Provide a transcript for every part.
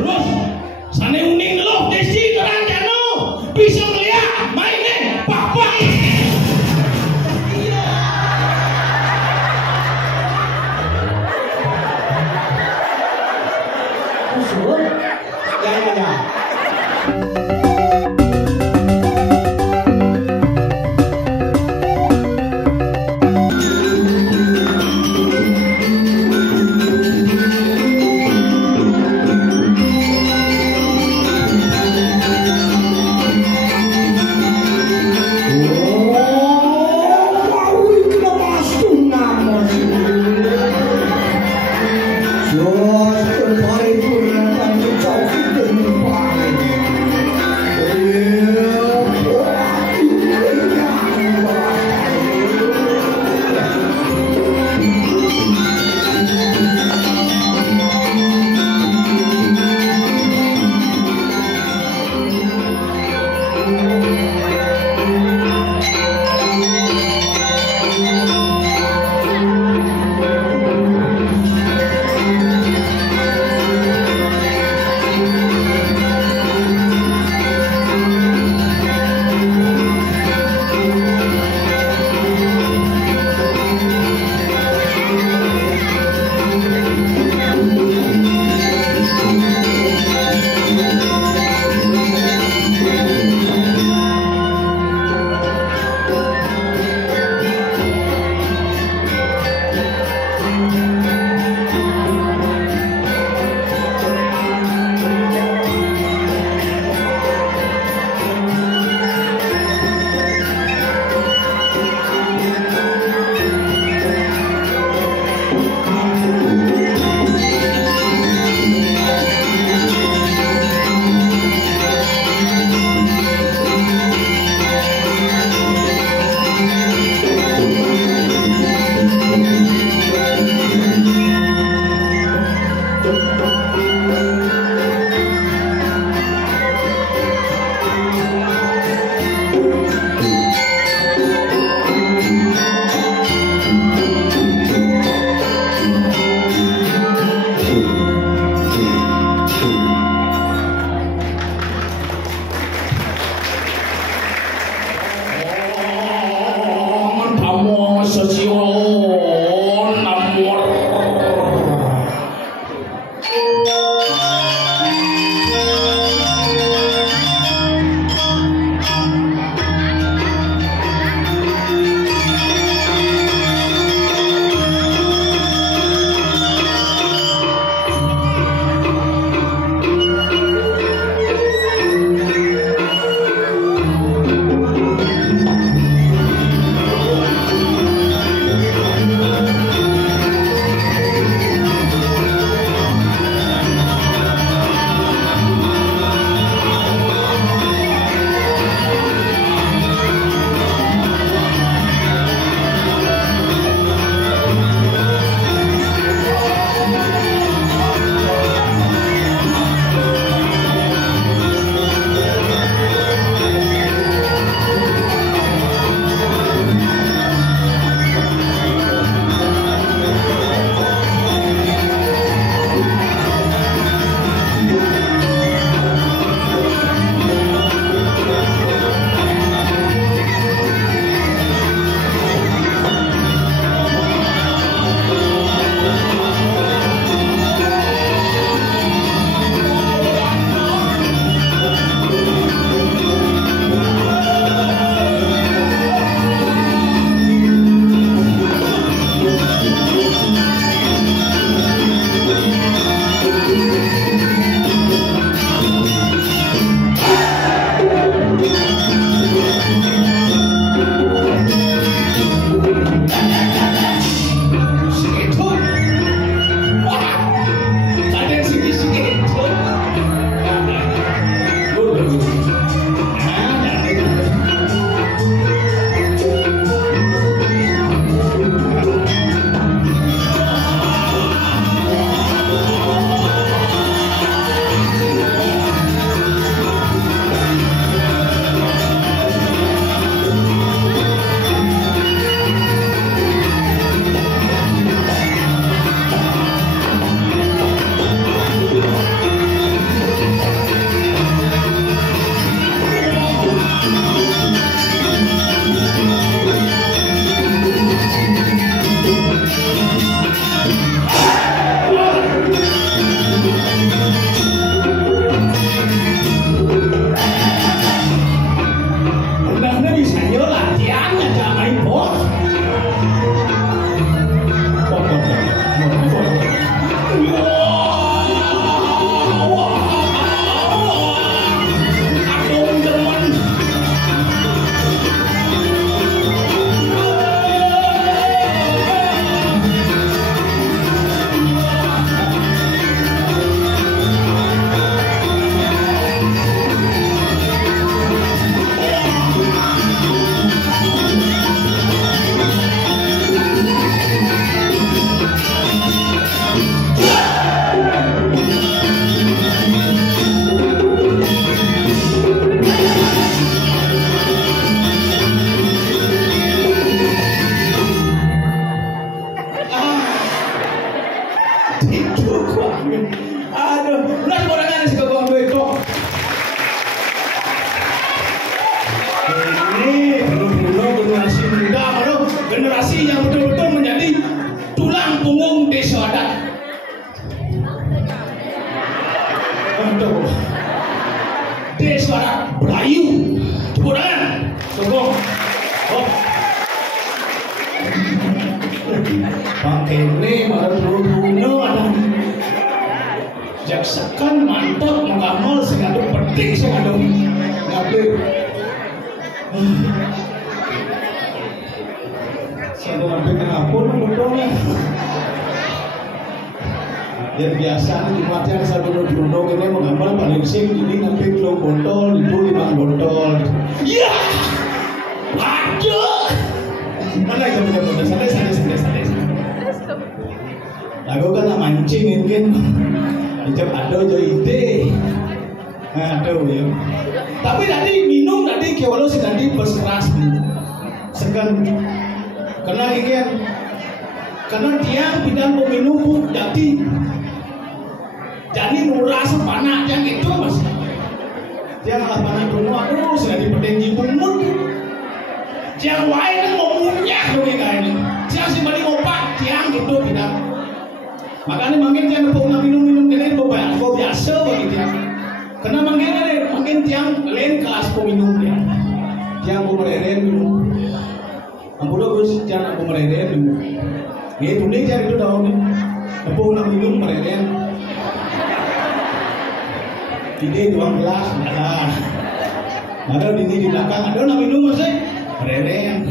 Terus sane uning loh desi terang jano bisa ngeliat mainnya papa. Iya. Usul. Ya. Untuk D suara Melayu. Tepuk tangan. Sokong. Oh. Pakai ini malah turun-turun ada. Jaksakan mantap mengamal sengaduh penting sengaduh ngapain. Saya sampai kenapa nontonnya. Yang biasa Jumat yang saya duduk ini mengamal paling sing jadi nanti kilo botol itu 5 botol. Ya, aduh. Mana yang benar-benar santai. Aku kan mancing mungkin. Macam ada je ide. Ada ya. Tapi tadi minum tadi kalau sih tadi berkeras. Sekan karena ikan karena tiang bidang peminum jadi merasa panas yang itu mas. Tiang lah panas dulu aku sudah dipedengi bungut. Tiang lain mau munyak dong ini. Tiang si balik opak tiang gitu bidang. Makanya makin tiang pernah minum ini kok biasa begitu ya. Karena makin tiang lain kelas peminum dia. Tiang pemereren minum. Ampulah bos tiang pemereren minum. Ini tulis tiang itu tahun ini. Pernah minum mereren. Ide 2 gelas. Ada di belakang ada nak minum masih mereren.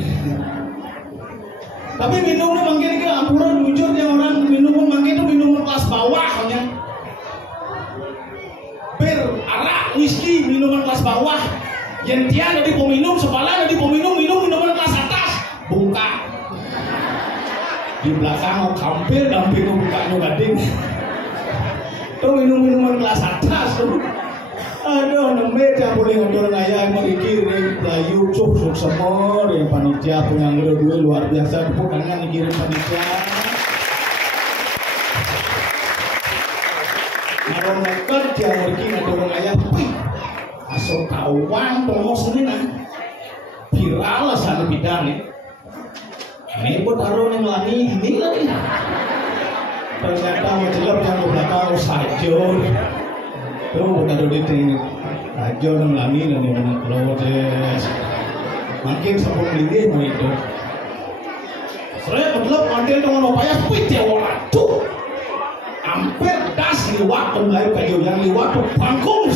Tapi minumnya makin ke ampuran jujur yang orang minum makin itu minum kelas bawahnya. Bir, arak, whisky, minuman kelas bawah. Yang dia ada di peminum, sepalah ada di peminum minuman kelas atas. Buka. Di belakang kampil damping bukanya gading. Tuh minuman kelas atas tuh. Aduh, nembe dia boleh ngodor ayah merikir Melayu cuk semua yang panitia punya dua luar biasa bukan dikirim panitia. Kalau nekat dia merikir ngodor ayah, asal kawan promosi ini nah viral lah sana bidang nih. Ini buat taruh yang lagi ini lagi. Ternyata menjelap yang belakang sajon. Tuh taruh di sini. Sajon yang lagi dan yang proses. Makin 10 menit mau itu. Saya menjelap mantil dengan upaya piti waktu. Hampir das liwat mulai kayu yang liwat tuh bangkung.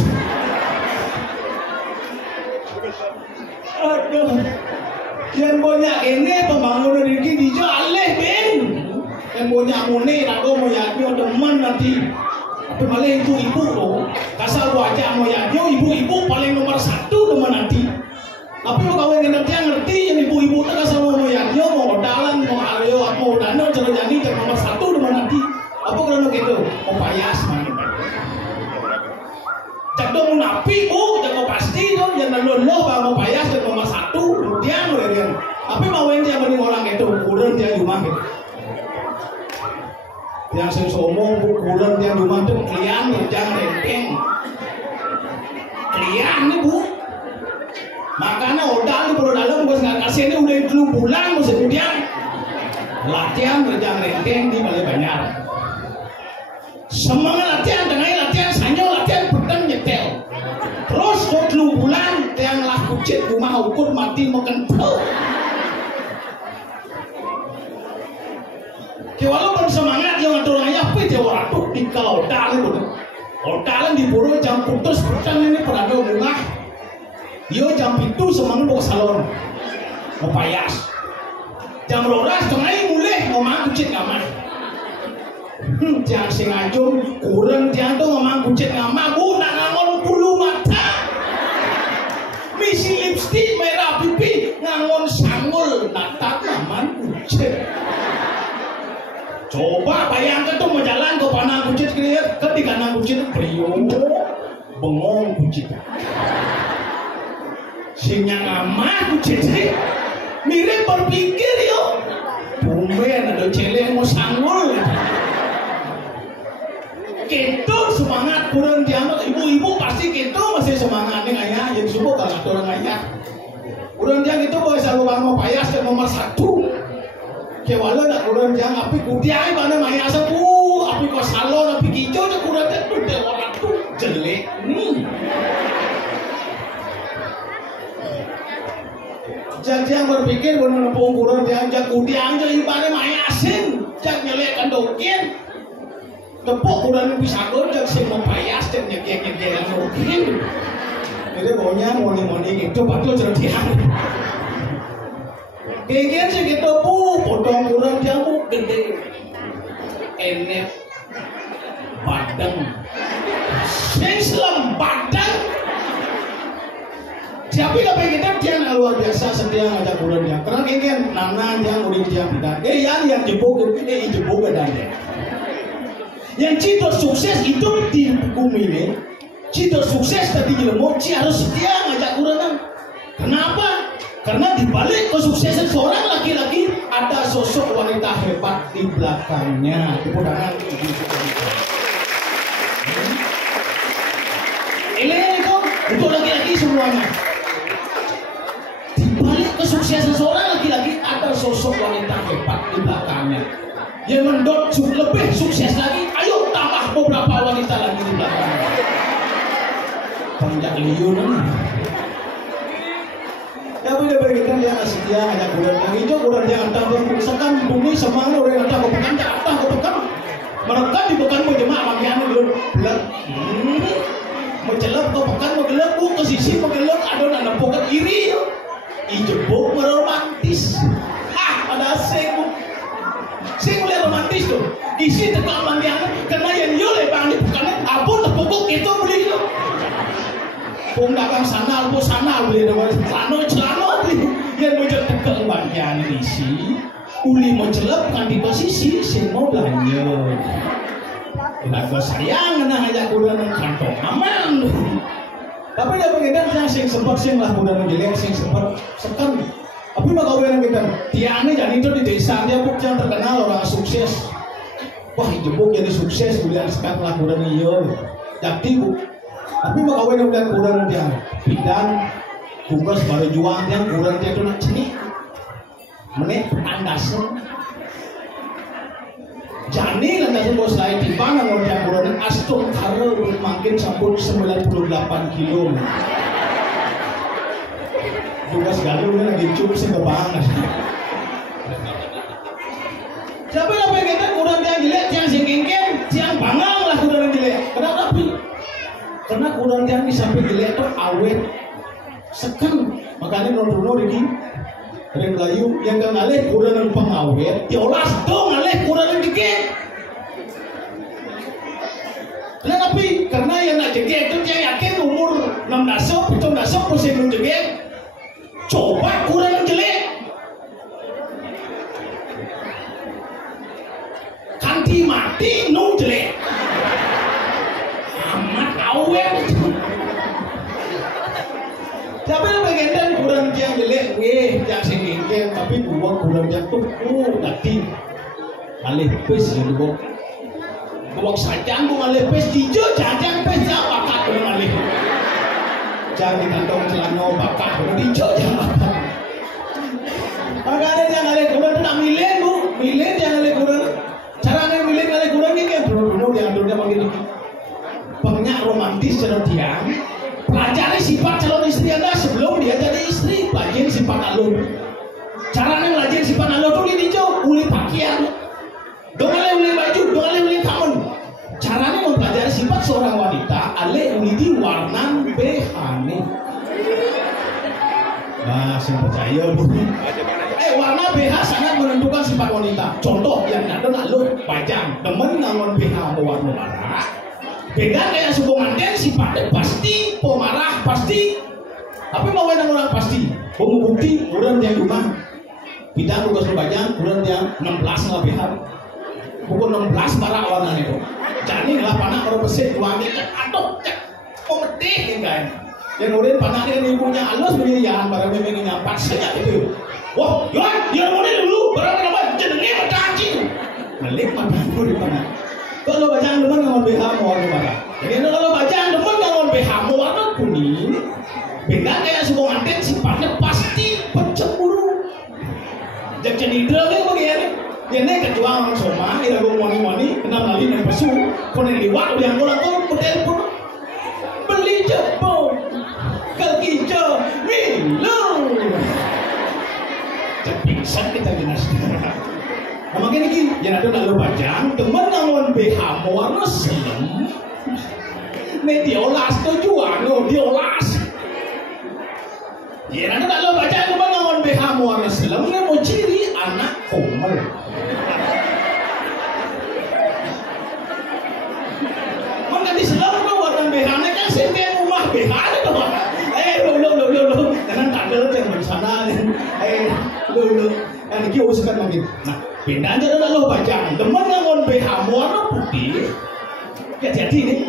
Aduh. Yang banyak ini pembangunan ini dijaleh ben. Yang banyak mune nak mau yakin teman nanti. Tapi malah ibu-ibu loh. Kasar wajah mau yakin ibu-ibu paling nomor 1 teman nanti. Tapi kalau kawin nanti yang ngerti yang ibu-ibu tak kasar mau yakin mau dalan mau areo mau dano cara jadi nomor 1 teman nanti. Apa kerana gitu? Mau payas mana? Cakdong napi bu, jangan pasti dong, jangan loloh bang mau payas dan nomor 1 kemudian kemudian. Tapi mau yang dia mending orang itu kurang dia cuma gitu. Yang saya somong kurang dia cuma itu klien jangan renteng. Klien nih bu. Makanya udah di perut dalam bos nggak kasih ini udah 2 bulan bos kemudian latihan jangan renteng di paling banyak. Semangat latihan dengan latihan sanyo latihan pedang nyetel. Terus kok 2 bulan yang laku cek rumah ukur mati makan peluh. Walaupun semangat yang orang ayah pe jawa ratuk di kalau dalan itu. Dalan di buru jam putus pedang ini peraga bunga. Yo jam itu semangat bawa salon. Mau payas. Jam 12 tengah mulai mau makan cek kamar. Jangan sengaja kurang dia tu memang kucing nama bu nak ngangon bulu mata misi lipstick merah pipi ngangon sanggul natak naman kucing. Coba bayangkan tu menjalan ke panah kucing ketika nang kucing priyo bengong kucing sinyang ama kucing mirip berpikir yo tumben ada celeng mau sanggul. Gitu semangat kurang dianggap ibu-ibu pasti gitu masih semangat nih ayah yang subuh kalau ada orang ayah kurang dia gitu boleh selalu mau payas dan nomor 1 kewala nak kurang dia api kudiai mana ayah sepu api kau salon api hijau je kurang dia tuh orang tuh jelek Tiang berpikir benar pengukuran tiang jak udiang je ibadah maya asin jak nyelekan dokin tepuk kurang bisa jak sing mempayas jak nyekek dokin. Jadi pokoknya moni gitu patut cerita tiang. Kengkeng sih gitu potong kurang jamu gede, enek badang, Islam badang. Siapa yang pengen dia luar biasa setia ngajak bulan dia. Karena kengkeng nana dia udah dia bidan. Yang jebok jebok badan dia. Yang cita sukses itu di bumi ini, cita sukses tadi jelemo harus setia ngajak bulan. Kenapa? Karena di balik kesuksesan seorang laki-laki ada sosok wanita hebat di belakangnya. Tepuk tangan. Ini itu untuk laki-laki semuanya. Di balik kesuksesan seorang laki-laki ada sosok wanita hebat di belakangnya. Yang mendot lebih sukses lagi, ayo tambah beberapa wanita lagi di belakangnya. Panjang liun. Ya boleh berikan dia setia ada kurang yang hijau kurang yang antah berpusakan bumi semang orang antah kepekan tak antah kepekan mereka dibukan menjemaah bagian belum belat mencelap kepekan menggelap ke sisi menggelap ada nana pokat iri ijebok meromantis ada sing mulai romantis tuh isi tekak bagian karena yang yole bang bukan abun terpukuk itu beli itu pun dagang sana beli celana beli yang mau tekel bagian isi uli mau celep kan di posisi sing mau belanja lagu sayang nah ngajak udah nang kantong aman tapi dia pengen yang sing sempat sing lah udah menjelek sing sempat sekan tapi mah kau bilang kita tiane jadi itu di desa dia buk yang terkenal orang sukses wah jebuk jadi sukses bulan sekarang lah udah iya jadi bu tapi mah kawin udah kurang dia bidang tugas baru juang yang kurang dia tuh nak cini menit andasan jani lantasan bos lain di mana orang yang kurang astung karena makin sampai 98 kilo tugas galuh lagi cukup sih kebangan siapa yang pengen kurang yang jelek yang singkingkan yang bangang lah kurang jelek kenapa karena kurang yang disamping jelek itu awet sekan makanya nonton ini Reng Melayu yang kan ngalih kurang yang pengawet diolah dong ngalih kurang yang dikit tapi karena yang nak jegek itu yang yakin umur 16 17 pun belum jegek coba kurang yang jelek kanti mati nung jelek amat awet tapi yang pengen kurang yang jelek yang singkingkan tapi buang kurang yang tuh nanti ngalih pes yang dibawa buang sajang buang ngalih pes hijau jajang pes yang bakat buang ngalih jangan di kantong celana bakat buang hijau jangan bakat makanya yang ngalih kurang itu nak milih bu milih yang ngalih kurang caranya milih ngalih kurang ini kan dulu yang dulunya manggil penyak romantis calon tiang pelajari sifat calon istri anda sebelum dia jadi istri pelajari sifat alur caranya pelajari sifat alur tuh ini jauh uli pakaian dongale uli baju dongale uli kamen caranya mempelajari sifat seorang wanita ale uli di warna behane nah saya percaya bu warna BH sangat menentukan sifat wanita contoh yang ada alur pajang temen ngangon BH warna merah beda kayak suku manten sifatnya pasti pemarah pasti tapi mau orang pasti bukti kurang yang rumah kita tugas berbajang kurang yang 16 lebih pukul 16 marah warna itu jadi ngelah panah kalau besit wangi atau pemedih kan yang kemudian panahnya dan ibunya halus begini ya para memang nyampat saja itu wah ya kemudian dulu berapa nama jenengnya berkaci melik mana di panah kalau bacaan demen ngangon BH mau warna merah jadi kalau bacaan demen ngangon BH mau warna kuning beda kayak suku manten sifatnya pasti pencemburu jadi drone begini ini kejuang sama ini lagu moni kenal lagi dan pesu konen liwat yang orang tuh bertelepon beli jepang kaki jauh milu kita jelas. Nah makanya ini, ya ada nak lo bajang, temen nangon BH warna selem. Nih diolas tuh jual lo, diolas. Ya ada nak lo bajang, temen nangon BH warna selem, nih mau ciri anak komel. Mana di selem lo warna BH-nya kan setiap rumah BH-nya tuh. Lo, jangan tak ada yang bersana. Lo, yang ini usahakan makin. Nah. Pindah aja dah lo baca. Temen ngangon BH warna putih. Ya jadi nih.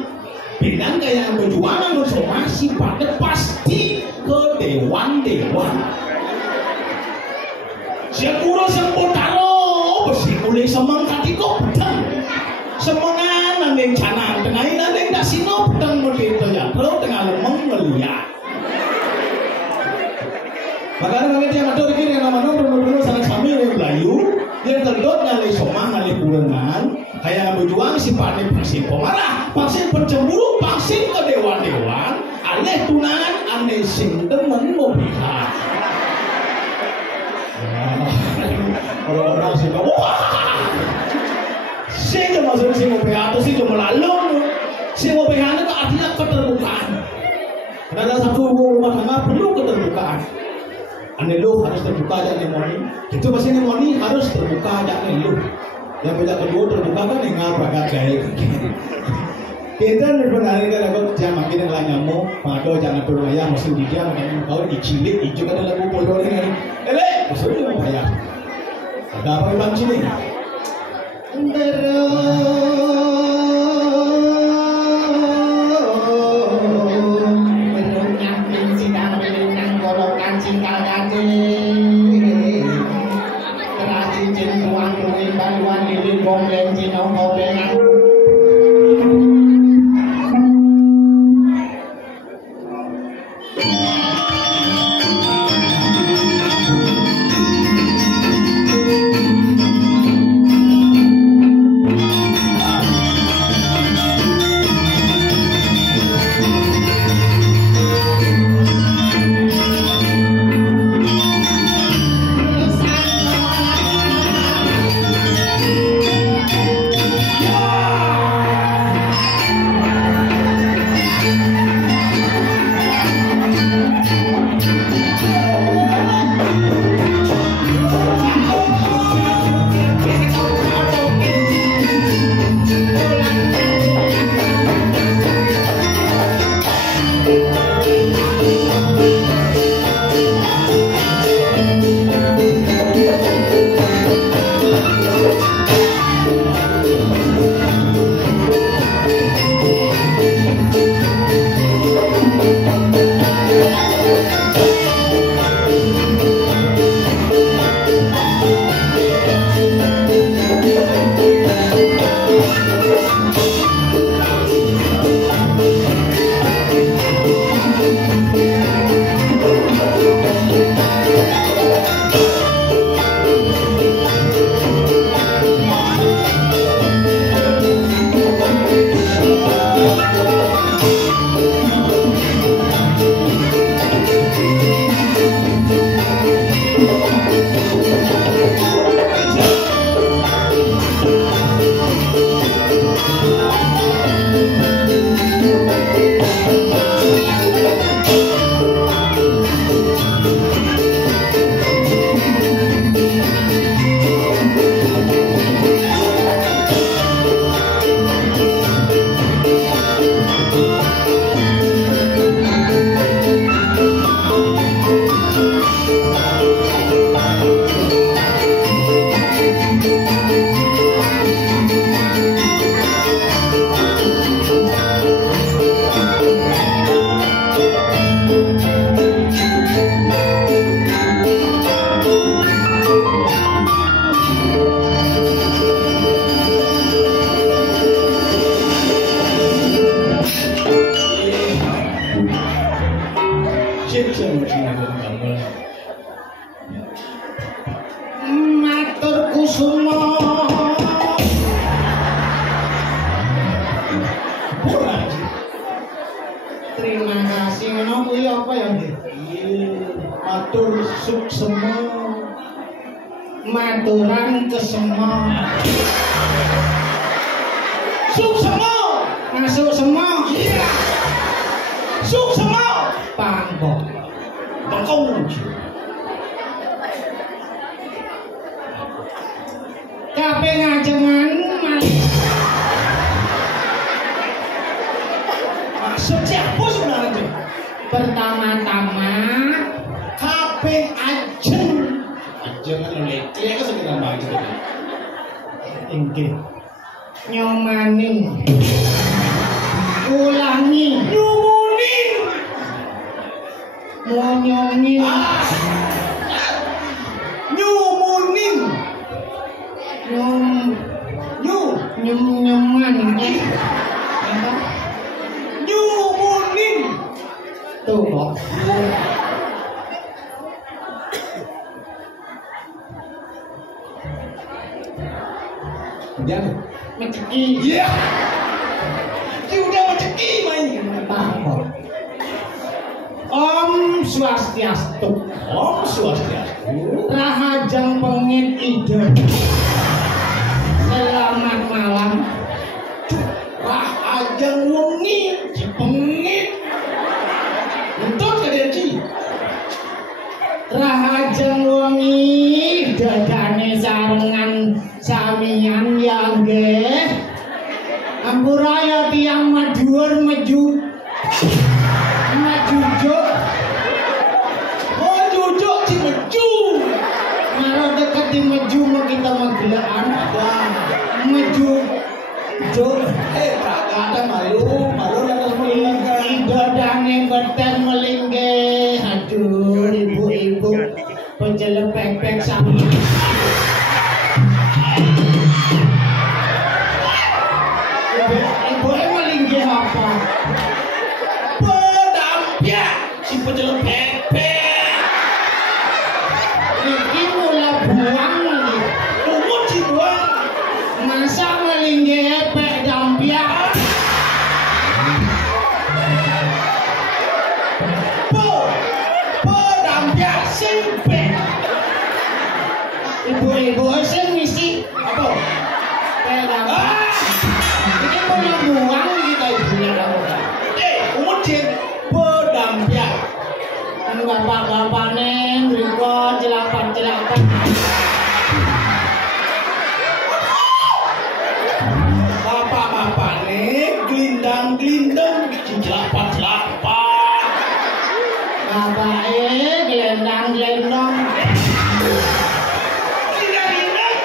Pindah kayak berjuangan lo somasi pada pasti ke dewan-dewan. Siapura sempotaro besi kulit semangkat kok pedang. Semangan neng canang tengah ini neng dak sino pedang begitu ya. Terus tengah lemeng ngeliat. Makanya kami tiang ada kiri yang nama dulu sana sambil yang Melayu. Yang terdot ngalih somang ngalih kurengan kayak berjuang si panik vaksin pemarah vaksin pencemburu vaksin ke dewan-dewan aneh tunangan aneh sing temen mau pihak orang-orang sih wah sih cuma sih mau pihak atau sih cuma lalu sih mau pihak itu artinya keterbukaan karena satu rumah tangga perlu keterbukaan. Ane lo harus terbuka aja nih moni. Itu pasti nih moni harus terbuka aja nih lo. Yang beda kedua terbuka kan nih ngapa kayak kita benar-benar kan aku jangan makin yang lain nyamuk. Pado jangan turun ayam masih di dia makin kau dicilik hijau kan lagu polo ini. Maksudnya mau bayar. Ada apa yang bang sini? Terima kasih. Ngono kuwi apa ya, Nggih? Matur suksema. Maturan ke semua. Suk semua. Masuk semua. Iya. Suk semua. Pangkok. Bangkong. Kape ngajengan Maksud siapa sebenarnya? pertama-tama Kape ajeng. Ajeng kan lelek. Iya kan sekitar baju tadi. inggih nyomaning ulangi Nyumunin. monyongin Nyumunin. nyoman Nyumunin. tuh kok Kemudian meceki iya. Dia udah menceki main. pangkok. Om Swastiastu Om Swastiastu. Rahajang pengit ide. Selamat malam. Rah ajang wengi dipengit. Entut ka dia ci. Rahajang wengi dadane sarengan samian ya nggih. Ampuraya tiyang madhuwur meju. Majujuk. Oh jujuk ci meju. Maro deket di meju mau kita magelaan. Meju. Juk. Kagak ada malu ada semua. Idodane beten melingge. Aduh, ibu-ibu penjelepek-pek sama. Ibu melingge apa? Pedampia si pejalan pepek. Iki mula buang lagi. Umut si buang. Masa melingge epek dampia? Pedampia simpe. Ibu-ibu sing mesti Apa? pedampia. Iki mula buang kita ibunya kamu. Umut si pedampia. Bapak-bapak neng, riko jelapan-jelapan. Bapak-bapak nih gelindang-gelindang jelapan-jelapan. Bapak gelendang-gelendong. Gelindang-gelindang.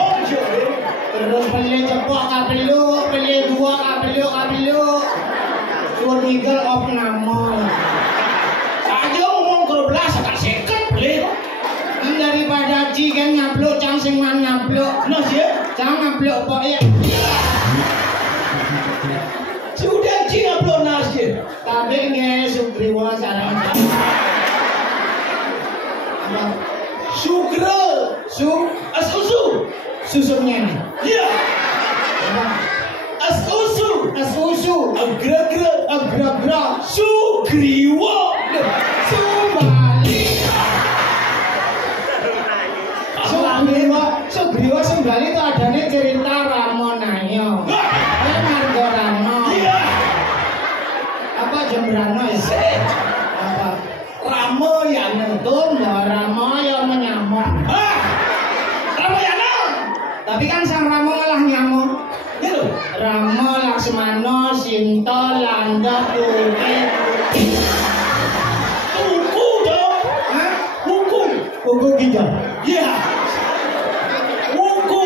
Oh jodoh. Terus beli cepok kapeluk, beli dua kapeluk. Suruh nigel of nama. Aja ngomong kalau belas agak seket beli. Daripada cikan nyabluk, cang sing man nyabluk. Nah sih. Cang nyabluk kok ya. Sudah Cina belum nasi. Tapi nge Sugriwa sareng. Apa? Sugro. Asusu. Susunya nih. Iya. Apa? Asusu. Asusu. Agra-gra. Sugriwa. Sumbali. Sugriwa Sumbali itu adanya cerita Ramonanya. Margo Rano. Iya. Apa Jembrano ya? Apa? Ramayana. Tuh Mbak Ramo yang menyamuk. Ramayana. Tapi kan sang Ramo malah nyamuk. Ya loh. Ramo Laksmana Sinta Landa Kuki. Tuku dong. Hah? Wuku. Kuku gitu. Iya. Wuku.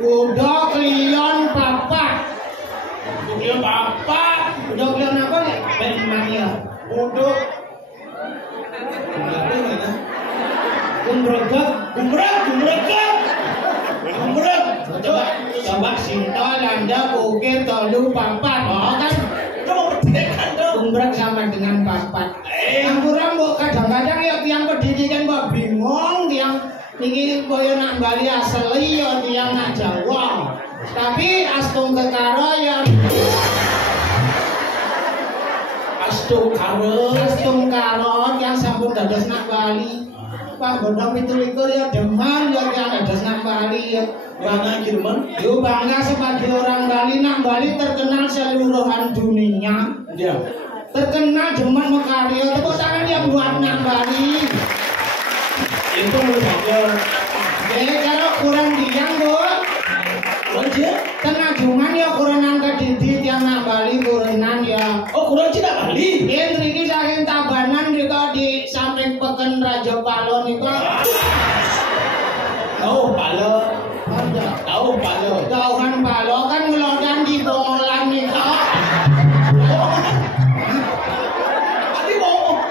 Udah klion papat. Dia bapak. Udah klion apa nih? Benmania. Udah. Gumregek. Coba Sinta Landa Kuki Tolu papat. Oh kan? Gumbrek sama dengan papat. Ampura mbok kadang-kadang ya tiang pendidikan mbok bingung tiang niki koyo nak Bali asli ya tiang nak Jawa. Tapi astung kekaro ya Astungkaro yang sampun dados nak Bali. Panggono 17 ya Demak ya yang dados nak Bali ya. Bangga Kirman. Yo bangga sebagai orang Bali, nak Bali terkenal seluruhan dunia. Iya. Terkenal Demak Mekarya, tepuk tangan yang buat nak Bali. Itu menurut saya. Kalau kurang diang Bu. Kurang Tengah Juman ya kurangan kedidit yang nak Bali kurangan ya. Oh kurang cina Bali. Ini triki saking Tabanan juga di samping Peken Raja Palo nih kok. Tahu Palo. Tahu Palo. Jauhan Palo kan ngelodan di Bongolan nih kok. Adi bohong.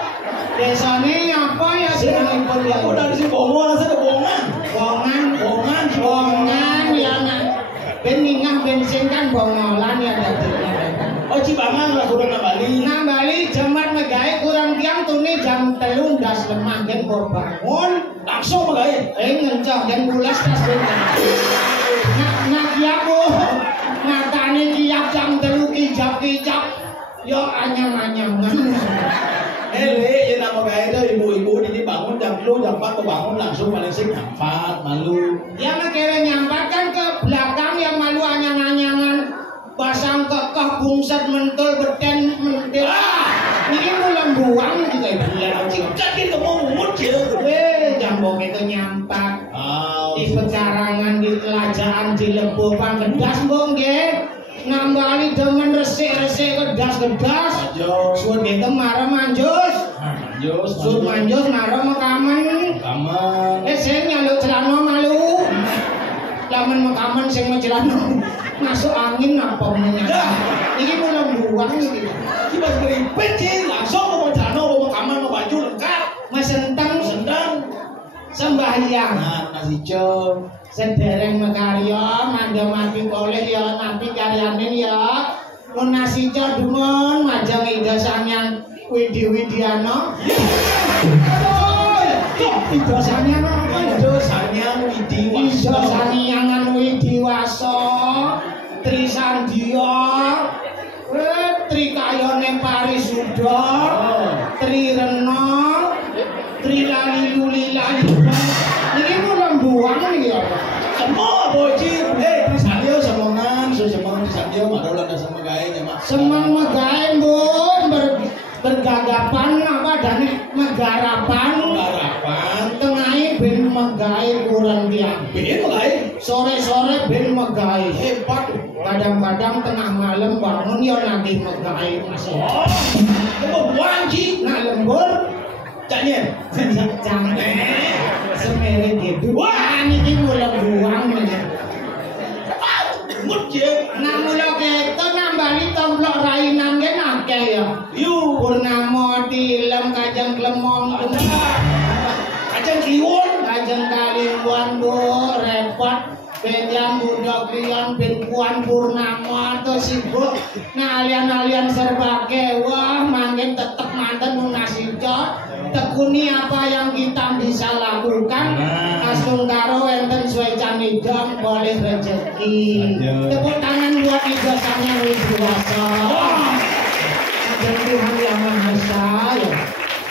Desanya apa ya sih ngeliput ya? Aku dari si bohong langsung ke bohongan. Bongan ya nak. Beningah bensin kan Bongolan ya dadinya. Oh Cibangan lah kurang nak Bali. Nah Bali jaman megawe kurang tiang tuni jam 3 das lemah gen bangun Langsung magain. ngencah gen bulas tas bentar. Nah kiaku matane kiap jam 3 kijap yo anyang-anyangan. Le, yang nama gaya itu ibu-ibu ini bangun jam 3 jam 4 bangun langsung paling sih nyampat malu. Yang akhirnya nyampat kan ke belakang yang malu anyang-anyangan. Pasang kekah bungset mentul beten mentil. Ini mulai buang juga bilang Jadi kamu umur dia. Jambong itu nyampak. Di pekarangan, di kelajaan, di lebo panggedas bong ge. Nambali demen resik-resik gedas-gedas. Suut itu marah manjus. Suut manjus marah makaman. Saya nyaluk celana malu. Laman makaman sing mau celana. Masuk angin apa menyala. Ini mulai buang gitu. Kita beripet sih langsung mau celana mau makaman mau baju lengkap. Mesenteng sembahyang. Nasi cem. Sedereng mekarya mangga mati oleh ya nabi karyanin ya. Mun nasi cem dungon majang ida sanyang Widi-Widiano. Ida sanyang apa ya? Ida sanyang Widiwaso. Ida sanyangan Widiwaso. Trisandia. Trikayone Parisuda. Trirena. Trilali-lulilali. Ini mulai buang nih ya. Semua bocil. Trisandia semongan. Semongan Trisandia marolah ada sama gayanya mak. Semang megain bu. Bergagapan apa dan megarapan. Tengahi ben megain kurang tiang. Ben megain. Sore-sore ben megain. Hebat. Kadang-kadang tengah malam bangun ya nanti megain masih. Kamu buang sih. Nah lembur. Jangan. Jangan. Semere gitu. Wah ini mulai buang nih. Nah mulai kita nambali tomplok rainan kan akeh ya. Purnama tilem kajang klemong kajang kliwon kajang kalimbuan bu repot benjang budak lian benpuan purnama atau sibuk nah alian-alian serbake wah manggen tetep manten nasi jok tekuni apa yang kita bisa lakukan Astungkaro enten suai canidam boleh rezeki tepuk tangan buat ijazahnya Widiwaso. Tuhan yang Maha Esa ya.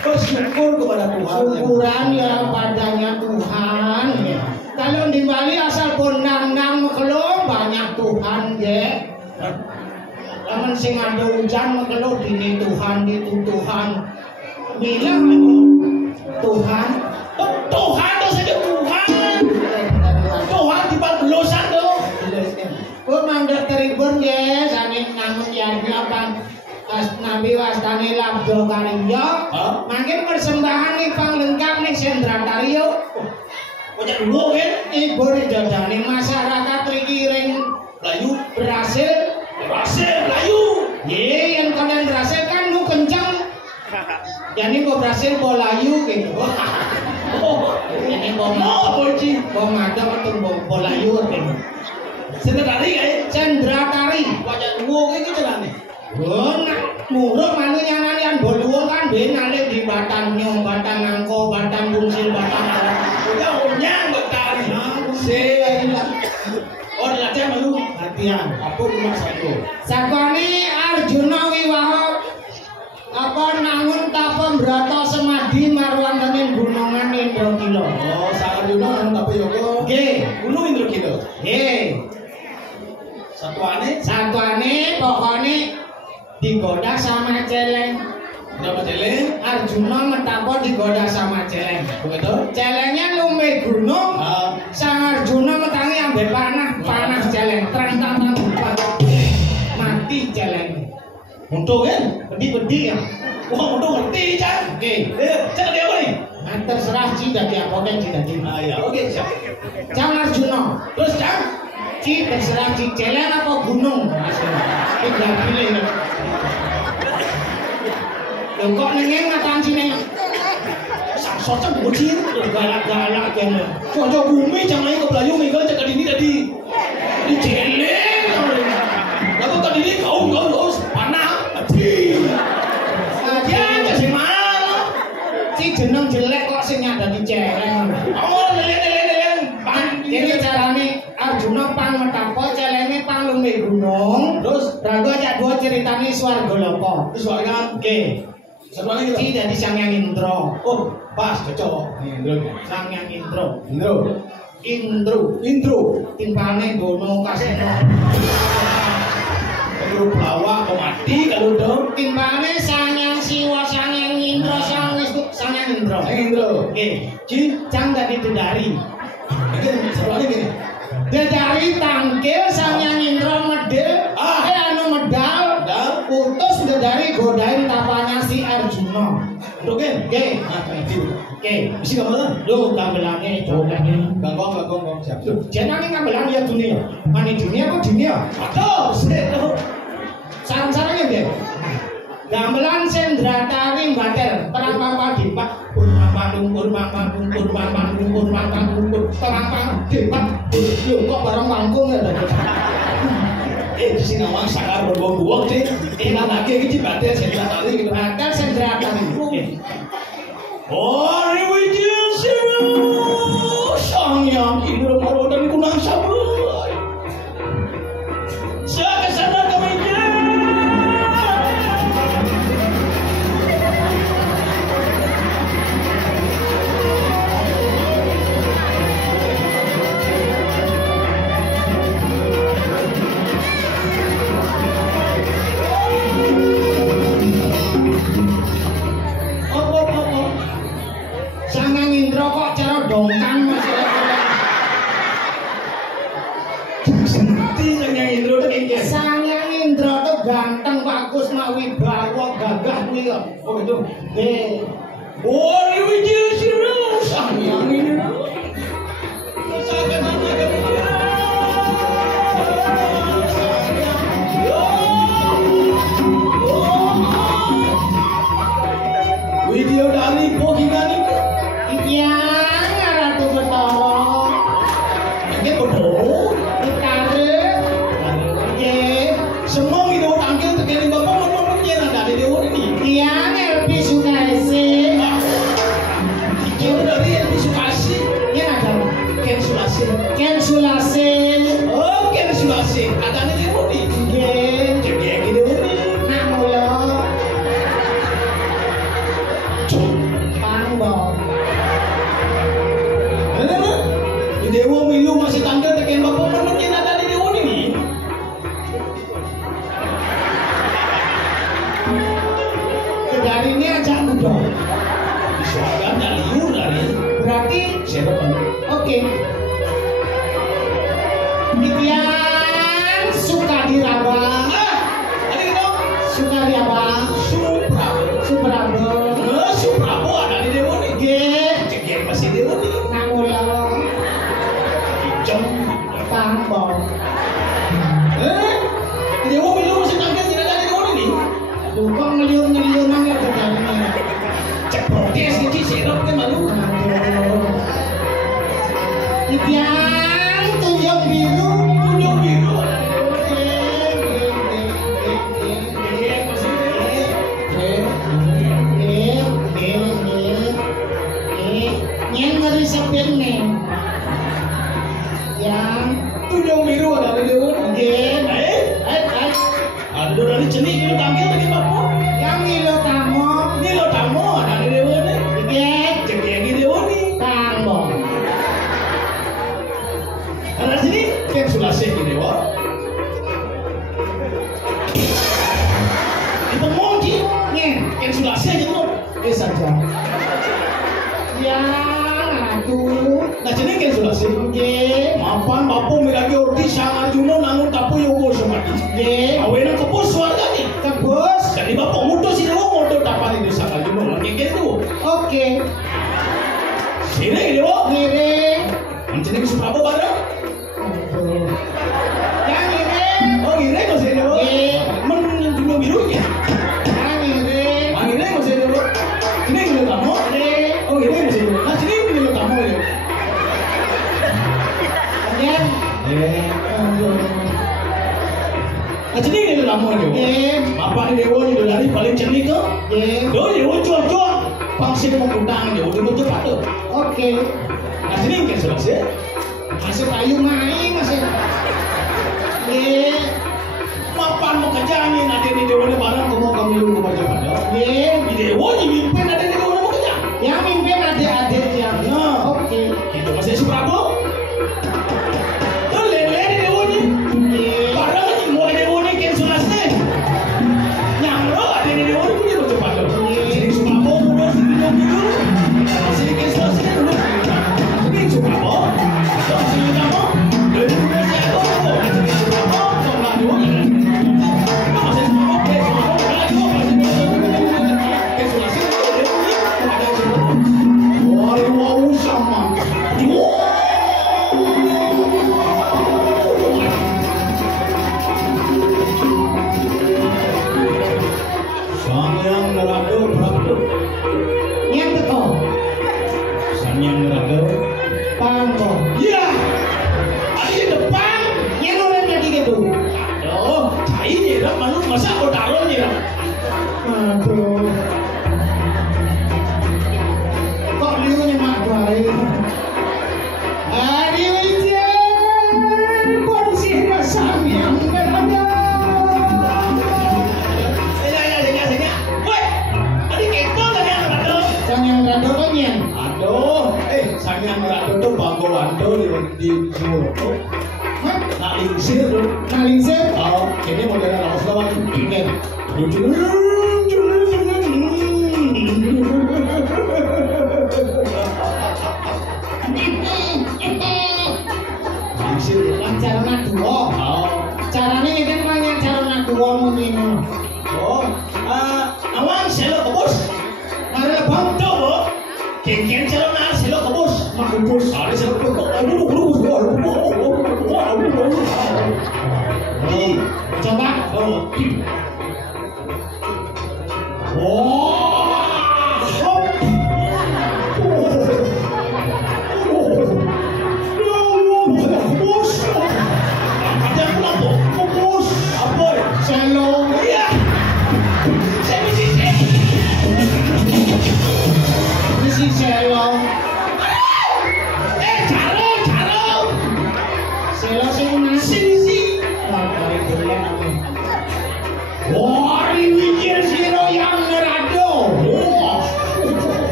Bersyukur kepada Tuhan. Syukuran ya padanya Tuhan. Ya. Kalau di Bali asal pondang-dang mekelo banyak Tuhan ya. Lamun sing ada hujan mekelo dini Tuhan itu Tuhan. Bilang Tuhan. Tuhan itu saja Tuhan. Tuhan di Belosan tuh. Kok mangga teribun ya saking namun ya apa Nabi wastani labdo karya makin persembahan nih pang lengkap nih sendra karya banyak dulu kan ibu didadani masyarakat rikiring layu berhasil layu ye yang kalian berhasil kan lu kencang jadi mau berhasil mau layu gitu ini mau bolci mau madam atau mau layu gitu sendra kari banyak dulu kan gitu nih. Muruk malu nyananian boluwo kan ben nalih di batang nyong, batang nangko, batang bungsil, batang udah unyang batang. Oh dilatih malu latihan. Apa rumah satu? Sakone Arjuna Wiwaha Apa nangun tapa brata semadi marwantening gunungan Indrakila. Oh, sangat Arjuna nang tapa yoga. Nggih, Gunung Indrakila. nggih. Satuane pokoknya digoda sama celeng. Nama celeng? Arjuna metapa digoda sama celeng. Begitu? Celengnya lumeh gunung. Sang Arjuna metangi ambek panah celeng. Terang-terang mati celeng. Untuk kan? Bedi-bedi ya. Wah, untuk ngerti kan? Oke. Cak dia apa nih? Terserah Ci dadi apa kan Ci dadi. Ya, oke, siap. Cang Arjuna. Terus Cang? Ci terserah Ci celeng apa gunung. Tinggal pilih. Lho kok nengeng ngatan Cine. Sosok bocil, galak-galak kene. cocok bumi jangan ke Belayu minggu cakap ini tadi di celeng. Lalu tadi ini kau panah, mati. Ya kasih mana? Si jeneng jelek kok sing nyadani celeng. Oh leleng. Jadi carane Arjuna pang metapa celenge pang lumeh gunung. Terus Raga cak dua ceritane swarga loka. terus warga. Oke. Sebenarnya Ci dadi Sang Hyang Indra. oh pas cocok. Sang Hyang Indra. Indro. Timpane gono kaseno. Kalau pelawak kau mati kalau dong. Timpane Sang Hyang Siwa, Sang Hyang Indra, Sang Hyang Indra. Indro. Oke. Ci. Cang dadi dedari. Ini sebenarnya gini. Dedari tangkil Sang Hyang Indra medal. Anu medal. Utus dedari godain tapanya si Arjuna. Oke. Oke. Mesti kamu Lu gamelange jodane. Ganggu siap. Jenenge gamelan ya dunia. Mane dunia kok dunia? Aduh, Sarang-sarangnya deh. Gamelan Sendratari Bater, perang pangpang dipak, kurang pangpang dipak. Lho kok bareng pangkung ya tadi. Sing ngomong sakar berbong-bong sih. Enak lagi iki Bater Sendratari gitu. Bater Sendratari. Oh, Wijaya Sang Hyang Indra Marodan kunang sablay. Saya kesana ke meja. Sang Hyang Indra kok cara dongkang masalah. Sang Hyang Indra tuh ganteng, bagus, mak wibawa, gagah kuwi kok. Oh itu. Oh, Wijaya Sang Hyang Indra. Saya kesana ke meja. Video dari Bohingani. Iya, Ratu Betara. Ini betul. Ditarik. Nggih. Semua itu tangkil tegene bapak ngomong nyana dari dewa ini. Iya, Elvi Sukaisi. Iki dari Elvi Sukasi. Iya ada. Ken Sulasi. Ken Sulasi. Oh, Ken Sulasi. Adane dewa ini. Nggih. Jadi iki dewa ini. Nak mula. Pangbo. Di dewa milu masih tangkil tegene bapak ngomong nyana dari dewa ini. Dari ini aja muda. Suara dari liur dari. Berarti Seropan. oke. Titian Sukadirawa. Ada itu. Sukadirawa. Suprabo. Suprabo ada di dewa ini. Nggih. Jadi masih dewa ini. Nak mula. Jom. Pangbo. Di dewa milu masih tangkil tidak ada dewa ini. Aduh, kok ngeliur-ngeliur nang ya dari ini. Cek protes iki serop kan malu. Titian tunjuk biru. Tunjuk biru. Yang ngerisepin nih. Yang Tunjuk biru dari dewa. nggih. Aduh dari jenis itu tampil lagi bapak. Yang milo tamu Bengong ki. Ken sudah saya jenguk. Saja. Ya, aduh. Nah jenenge ken sudah saya. Nggih. Mapan bapak miragi ordi sang Arjuna nangun tapu yogo semati. Nggih. Awena kebos warganya. Kebos. Jadi bapak mutus ini lo motor tapani di sang Arjuna. Lagi gitu. Oke. Sini gitu. Ngiring. Jenenge Suprabu bareng. Ya ngiring. Oh ngiring kok sini lo. Men dulu biru ya. Ya ngiring. Ngiring kok sini lo. Ini ngiring kamu. Oh ngiring kok sini lo. Nah sini ngiring kamu ya. Kemudian. Nah sini ngiring kamu ya. Apa ini dewa ini dari paling cerdik ke? Do dewa cuan-cuan. Pangsin mau kundang dewa itu cepat tuh. Oke. Nah sini ngiring selesai. Masih kayu main masih. Mapan mau kerja nih nanti ini dewa ini barang kamu lu baca pada. Ini dewa ini mimpin nanti ini dewa mau kerja. Yang mimpin adik-adik yang. Oke. Itu masih Suprabu. Tuh lele ini dewa ini. Barang ini mulai dewa ini kian selesai. Nyamro ada ini dewa ini punya baca pada. Jadi Suprabu udah sini dulu. Masih kian selesai dulu. Ini Suprabu. Terus ini kamu. Dari dulu saya tahu. Jadi Suprabu. Masa aku taruh nih ya? Aduh. Kok liu nyemak baik? Hari hujan polisi rasam yang berada. Senya. Woi, tadi kita tadi yang rado. Yang rado kan yang? Aduh, sang yang rado tuh bangko wando di Solo. Nak lingsir tuh. Oh, ini modern lawas lawan ini. Lingsir. Caranya dua. Caranya ini kan yang caranya dua mungkin. Oh, awang selo kebus. Ada bang coba. Kengken caranya selo kebus. Makubus. Ada selo kebus. Coba.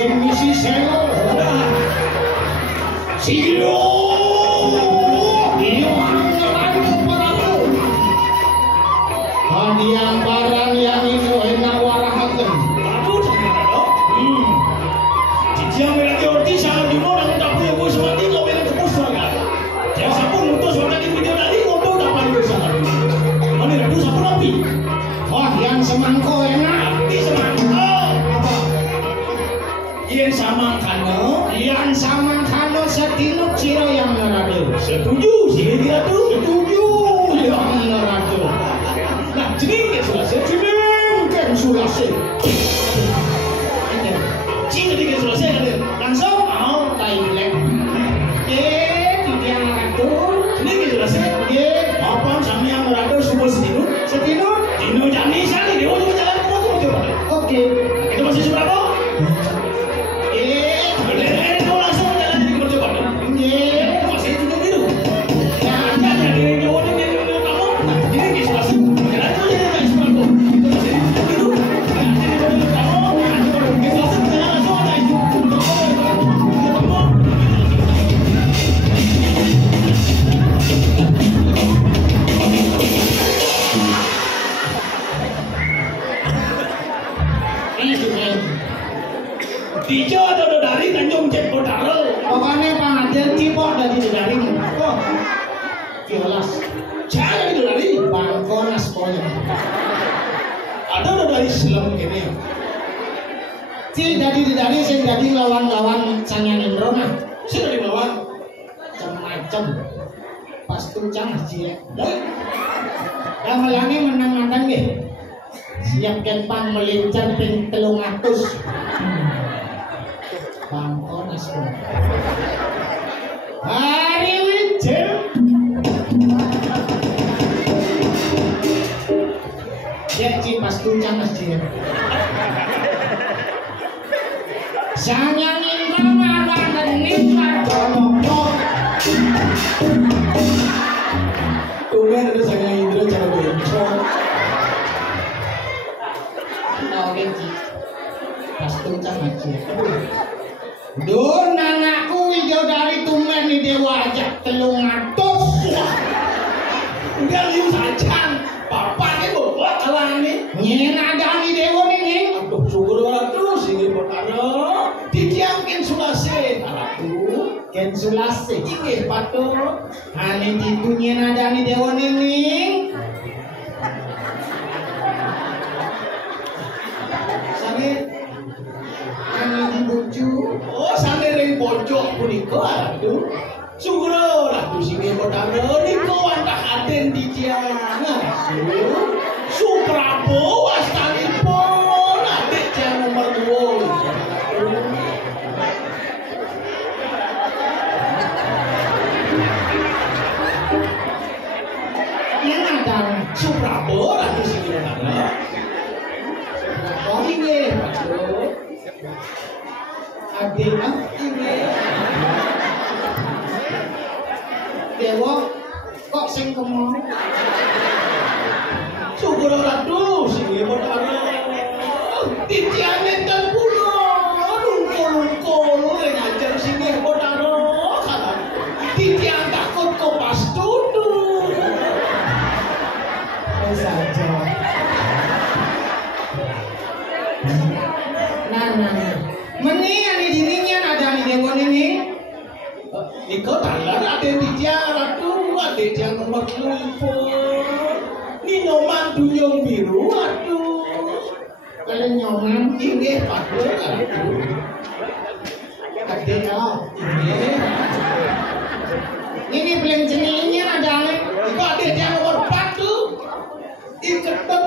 Misi selo. Silo. Hadiah barang yang itu enak warahaken. Aduh, Jijang mereka orti sangat dulu dan tak punya bos mati kau mereka kebos warga. Jangan sapun mutus warga di video tadi ngobrol dapat bersama. Mana radu sapun api? Wah, yang semangko enak. Api semangko. Apa? Yang sama kano sedino ciro yang ngerado. Setuju sih dia tuh. Setuju yang ngerado. Nah, jeneng Sulase. Cing tadi Sulase kan langsung mau Thailand. Tidak ngerado. Jeneng Sulase. Apa sama yang ngerado semua sedino? Dino jani sani dia mau jalan ke motor coba. Oke. Itu masih Suprabu? Langsung jalan jadi kerja pada. Masih itu gitu. Jangan jadi kamu. Nah, ini Sulase. Jalan tuh jadi Suprabu. Itu masih gitu. Jadi kamu. Sulase jalan langsung aja itu. Bangkon askonya. Ada udah Islam gini. Si dari sing dadi lawan-lawan Sanghyang Indra mah. Sing dadi lawan macam-macam. Pas tuncang cilik. Lawan-lawane menang-menang nggih. Siap kempang melincar ping 300. Bangkon askonya. Hari Wijen. Jadi pas tuncang masjid. Sanghyang Indra marwani margono. Tumen ada Sanghyang Indra cara bencong. Oke Ci. Pas tuncang masjid. Dun anakku widodari tumen di dewa ajak 300. Udah liu sajan. Bapaknya bawa alani. Nyenadani dewa ini. Aduh syukur orang terus ini perkara. Didiamkan sulase. Aduh. Ken sulase. Iki patut. Ane itu nyenadani dewa ini. Sange. Ane dibucu. Oh sange ring pojok punika. Aduh. Syukur orang terus ini perkara. Niko antah aden didiam. Aduh. Suprabowo wastanipun adik jam nomor 2. Yang ada Suprabowo ratu sini mana? Oh ini, Pak. adik Ini. dewa kok sing kemau. Syukur ratu sini mana? Titiane dan pulo, lungkul ngajar sini mana? Titian takut kau pas duduk. Saja. Nah. Mending ane dirinya ada nih dewa ini. Iko talar ada di ratu, ada yang nomor 20. Minuman duyung biru, aduh. Kalian nyoman Ini patut, aduh. gede kau. Ini. Ini belum jenengnya ada nih. Iko ada yang nomor 4 tuh. Iketet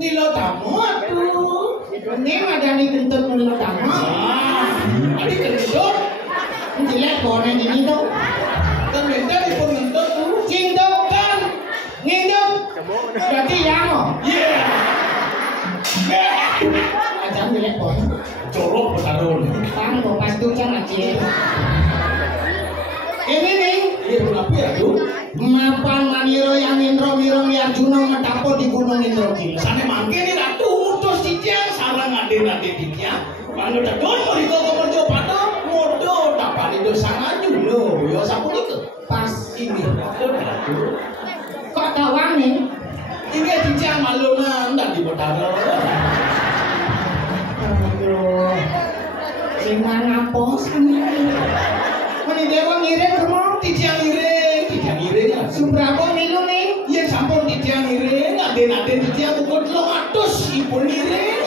nilo tamu, aduh. Ini ada nih kentut menurut kamu. Ini kentut. Jelek bonen ini tuh. Dan beda di pengentot tuh. Cintuk kan. Nginduk. Berarti ya mo. Yeah. Aja jelek bonen. Corok petarun. Pang kok pas tuncang aja. Ini nih. Iya kenapa ya tuh? Mapan maniro yang Indro mirong yang Juno metapo di gunung Indro gila. Sana mangke nih ratu mutus titiang sarang ade titiang. Mangga dadon mereka komor jopano modo dapat itu sangat juno. Yo sapu itu Pas ini ratu. kok tawang nih. Ini titiang malunan dan di betara. Aduh. Sing mana posan. Meni dewa ngirim semua. Titiang iring ya. Subrabo milu nih. Iya sampun titiang iring, aden titiang ukur 200 ibu iring.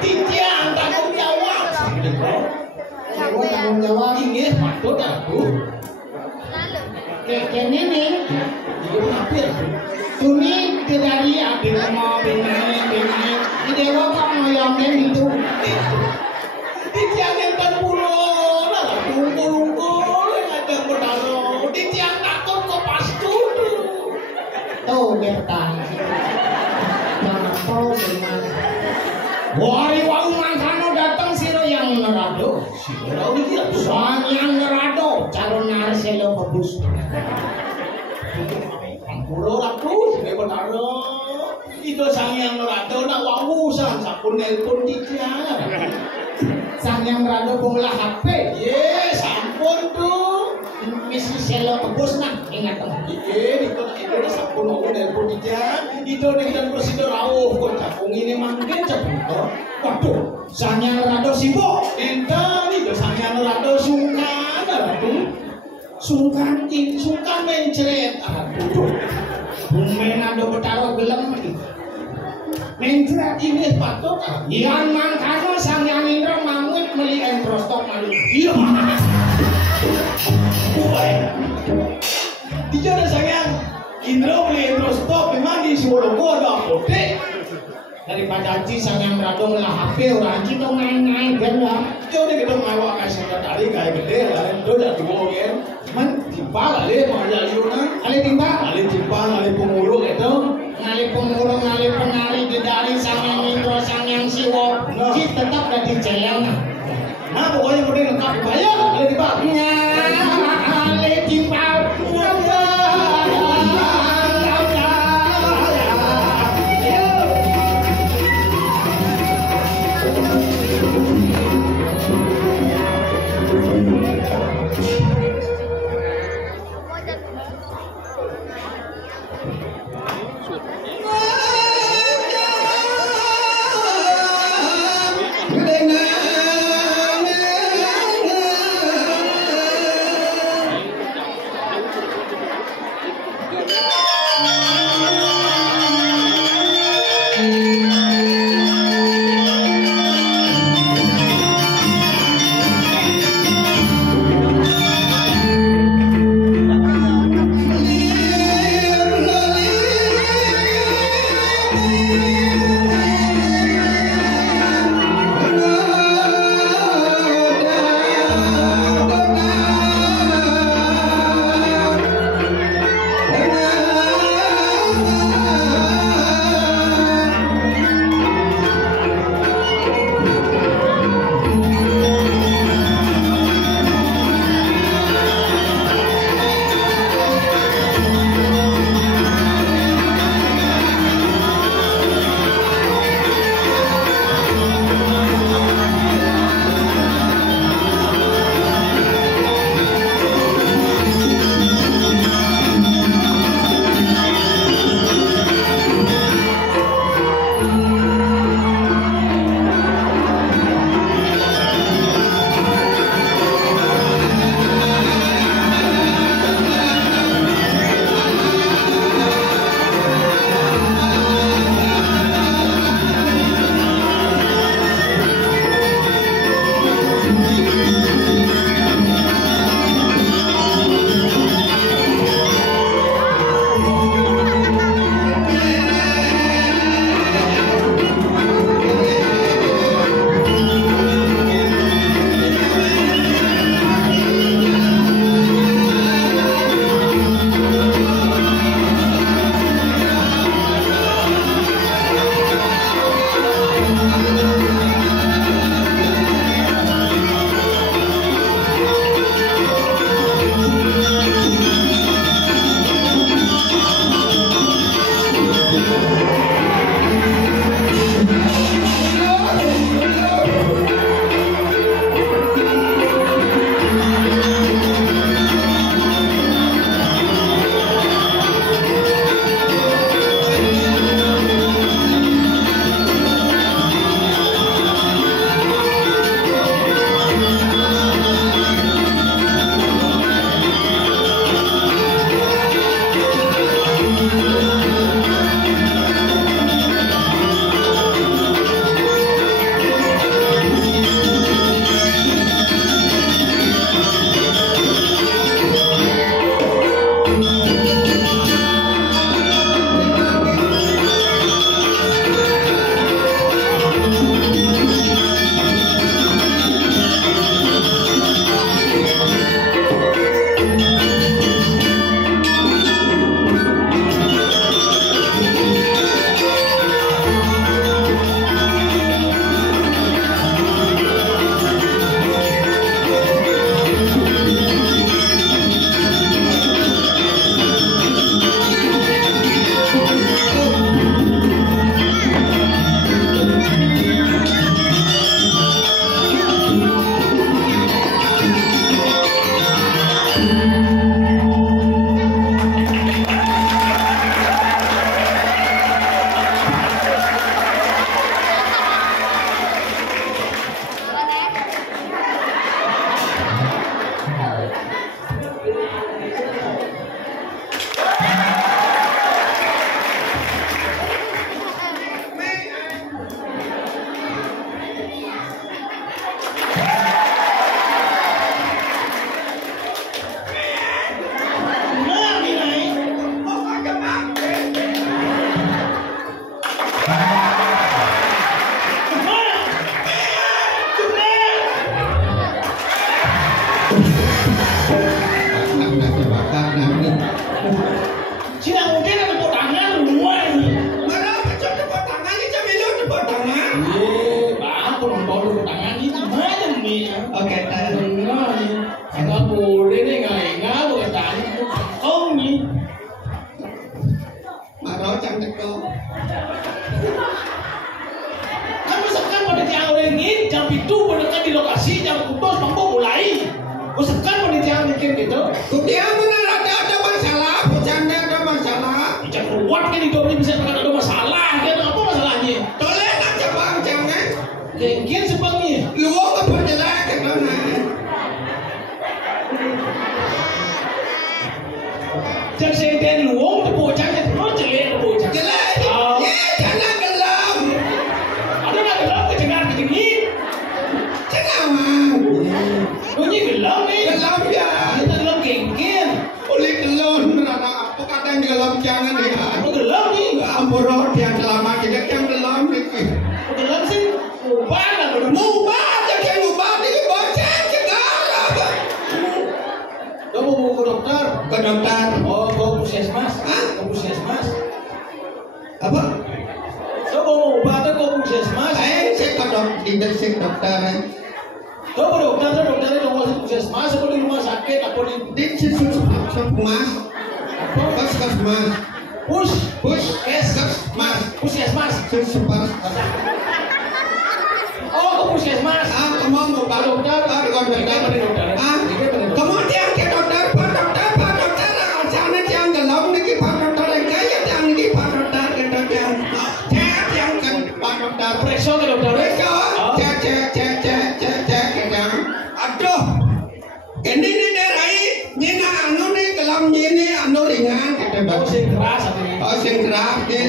Titiang tanggung jawab. Dewa tanggung jawab. Ini patut aku. Kayak nih. Itu kenapa ya? Tuni dari adik mau benaik. Ini dewa kok ngoyongin itu. Titiang yang terpulau, tungkul ada bertaro. Titiang takut kok pas duduk. Tuh bertahan. Jangan tahu benar. Wari wau mangkano datang siro yang nerado. Sira iki Sanghyang Nerado calon narselo kebus. Pulau ratus, ini bertaro. Itu Sanghyang Nerado nak wawusan sampun nelpon titiang. Sanghyang Nerado punglah HP. Ye, sampun tuh. Misi selo kebus nah ingat teman. Iya, itu sampun aku nelpon titiang. Itu dengan prosedur rawuh kok capung ini mangke capung. Waduh, Sanghyang Nerado sibuk. Enten itu Sanghyang Nerado sungkan, aduh. Sungkan mencret, aduh. Bumenan do betaro gelem iki. Menjrat ini patut. Yang mangkano Sang Hyang Indra mangut meli entrostok malu. Iya. Dijana Sang Hyang Indra beli entrostok memang di Sologo ada apotek. Daripada Ci Sang Hyang Radong lah HP ora Ci to main-main ben lah. Coba kita mewah kasih tadi kayak gede lah itu udah dua kan. Cuman timpal kali mau aja liunan. Ali timbang, Ali pengurung itu. ngali pengurung, ngali penari gedari Sang Hyang Indra, Sang Hyang Siwa. Ci tetap dadi jeleng. Nah pokoknya udah lengkap dibayar Ali timpal. Ali timbang. Kan misalkan pada tiang orangin jam itu mendekat di lokasi jam putus mampu mulai. Misalkan pada tiang mikir gitu. Dia benar ada masalah, bercanda ada masalah. Jangan kuat kan hidup ini bisa ada masalah. Kan apa masalahnya? Toleh nak Jepang jangan. Gengkian sebangnya. Luang ke perjalanan ke mana? Jangan senten luang tu bocahnya terus jelek tu bocah. Jelek. Ya, jangan gelam. Ada nak gelam ke jangan begini. Jangan mah. Bunyi gelam ni. Gelam ya. Kita gelam gengkian. Oleh gelon rana apa kata gelam jangan ya. Apa gelam ni? Amborot yang selama tidak yang gelam ni. Gelam sih. Ubah lah. Mubah jangan mubah ni bocah segala. Kamu mau ke dokter? Ke dokter. Oh, kau puskesmas? Hah? Kau puskesmas? Apa? Kau mau ubah atau kau puskesmas? Saya ke dokter. Kau ke dokter, dokternya mau masuk puskesmas, atau di rumah sakit, atau di Puskesmas. Puskesmas. Puskesmas. Puskesmas. Oh, kau puskesmas? Kamu mau ke dokter? Kemudian ke dokter, Pak dokter, sana jangan gelam ni Pak dokter, kaya jangan ni Pak dokter, kita jangan kan Pak dokter. Periksa ke dokter? Cek, aduh, ini daerah ini anu ni gelam ini anu ringan, kita Oh, sing keras artinya. Oh, sing keras ni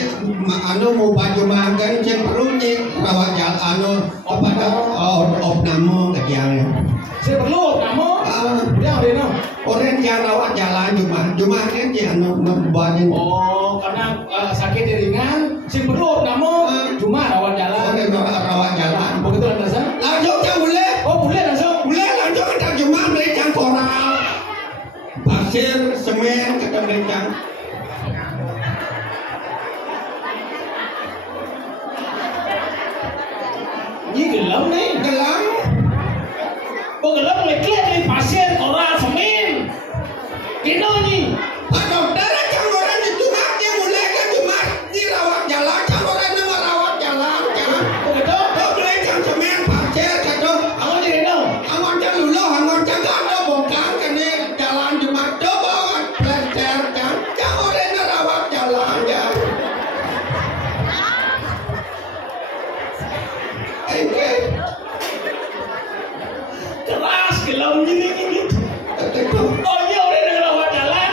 anu mau baju makan, sing perlu ni rawat jalan anu apa opname kejang. Saya perlu kamu. Dia ada no. Orang yang rawat jalan cuma kan dia ngebanin. Oh, karena sakit ringan, sing perlu kamu cuma rawat jalan. Orang rawat jalan. Begitu langsung. Langsung kan boleh. Oh, boleh langsung. Boleh langsung kan cuma mereka koral. Pasir, semen kata mereka. Ini gelam nih. Gelam. Oh, gelam leklet nih pasir, koral, semen. Kino nih. Pak dokter kan orang itu dia boleh kan cuma di rawat jalan. Kan orang nama rawat jalan kan. Oh, gitu. Kau boleh kan semen pasir kata. Kamu di Kino. Angon can lulu, angon can ada bongkang kan ni jalan cuma coba plecer kan. Kan orang nak rawat jalan ya. Keras gelam ini gitu. Oh, ini orang yang rawat jalan.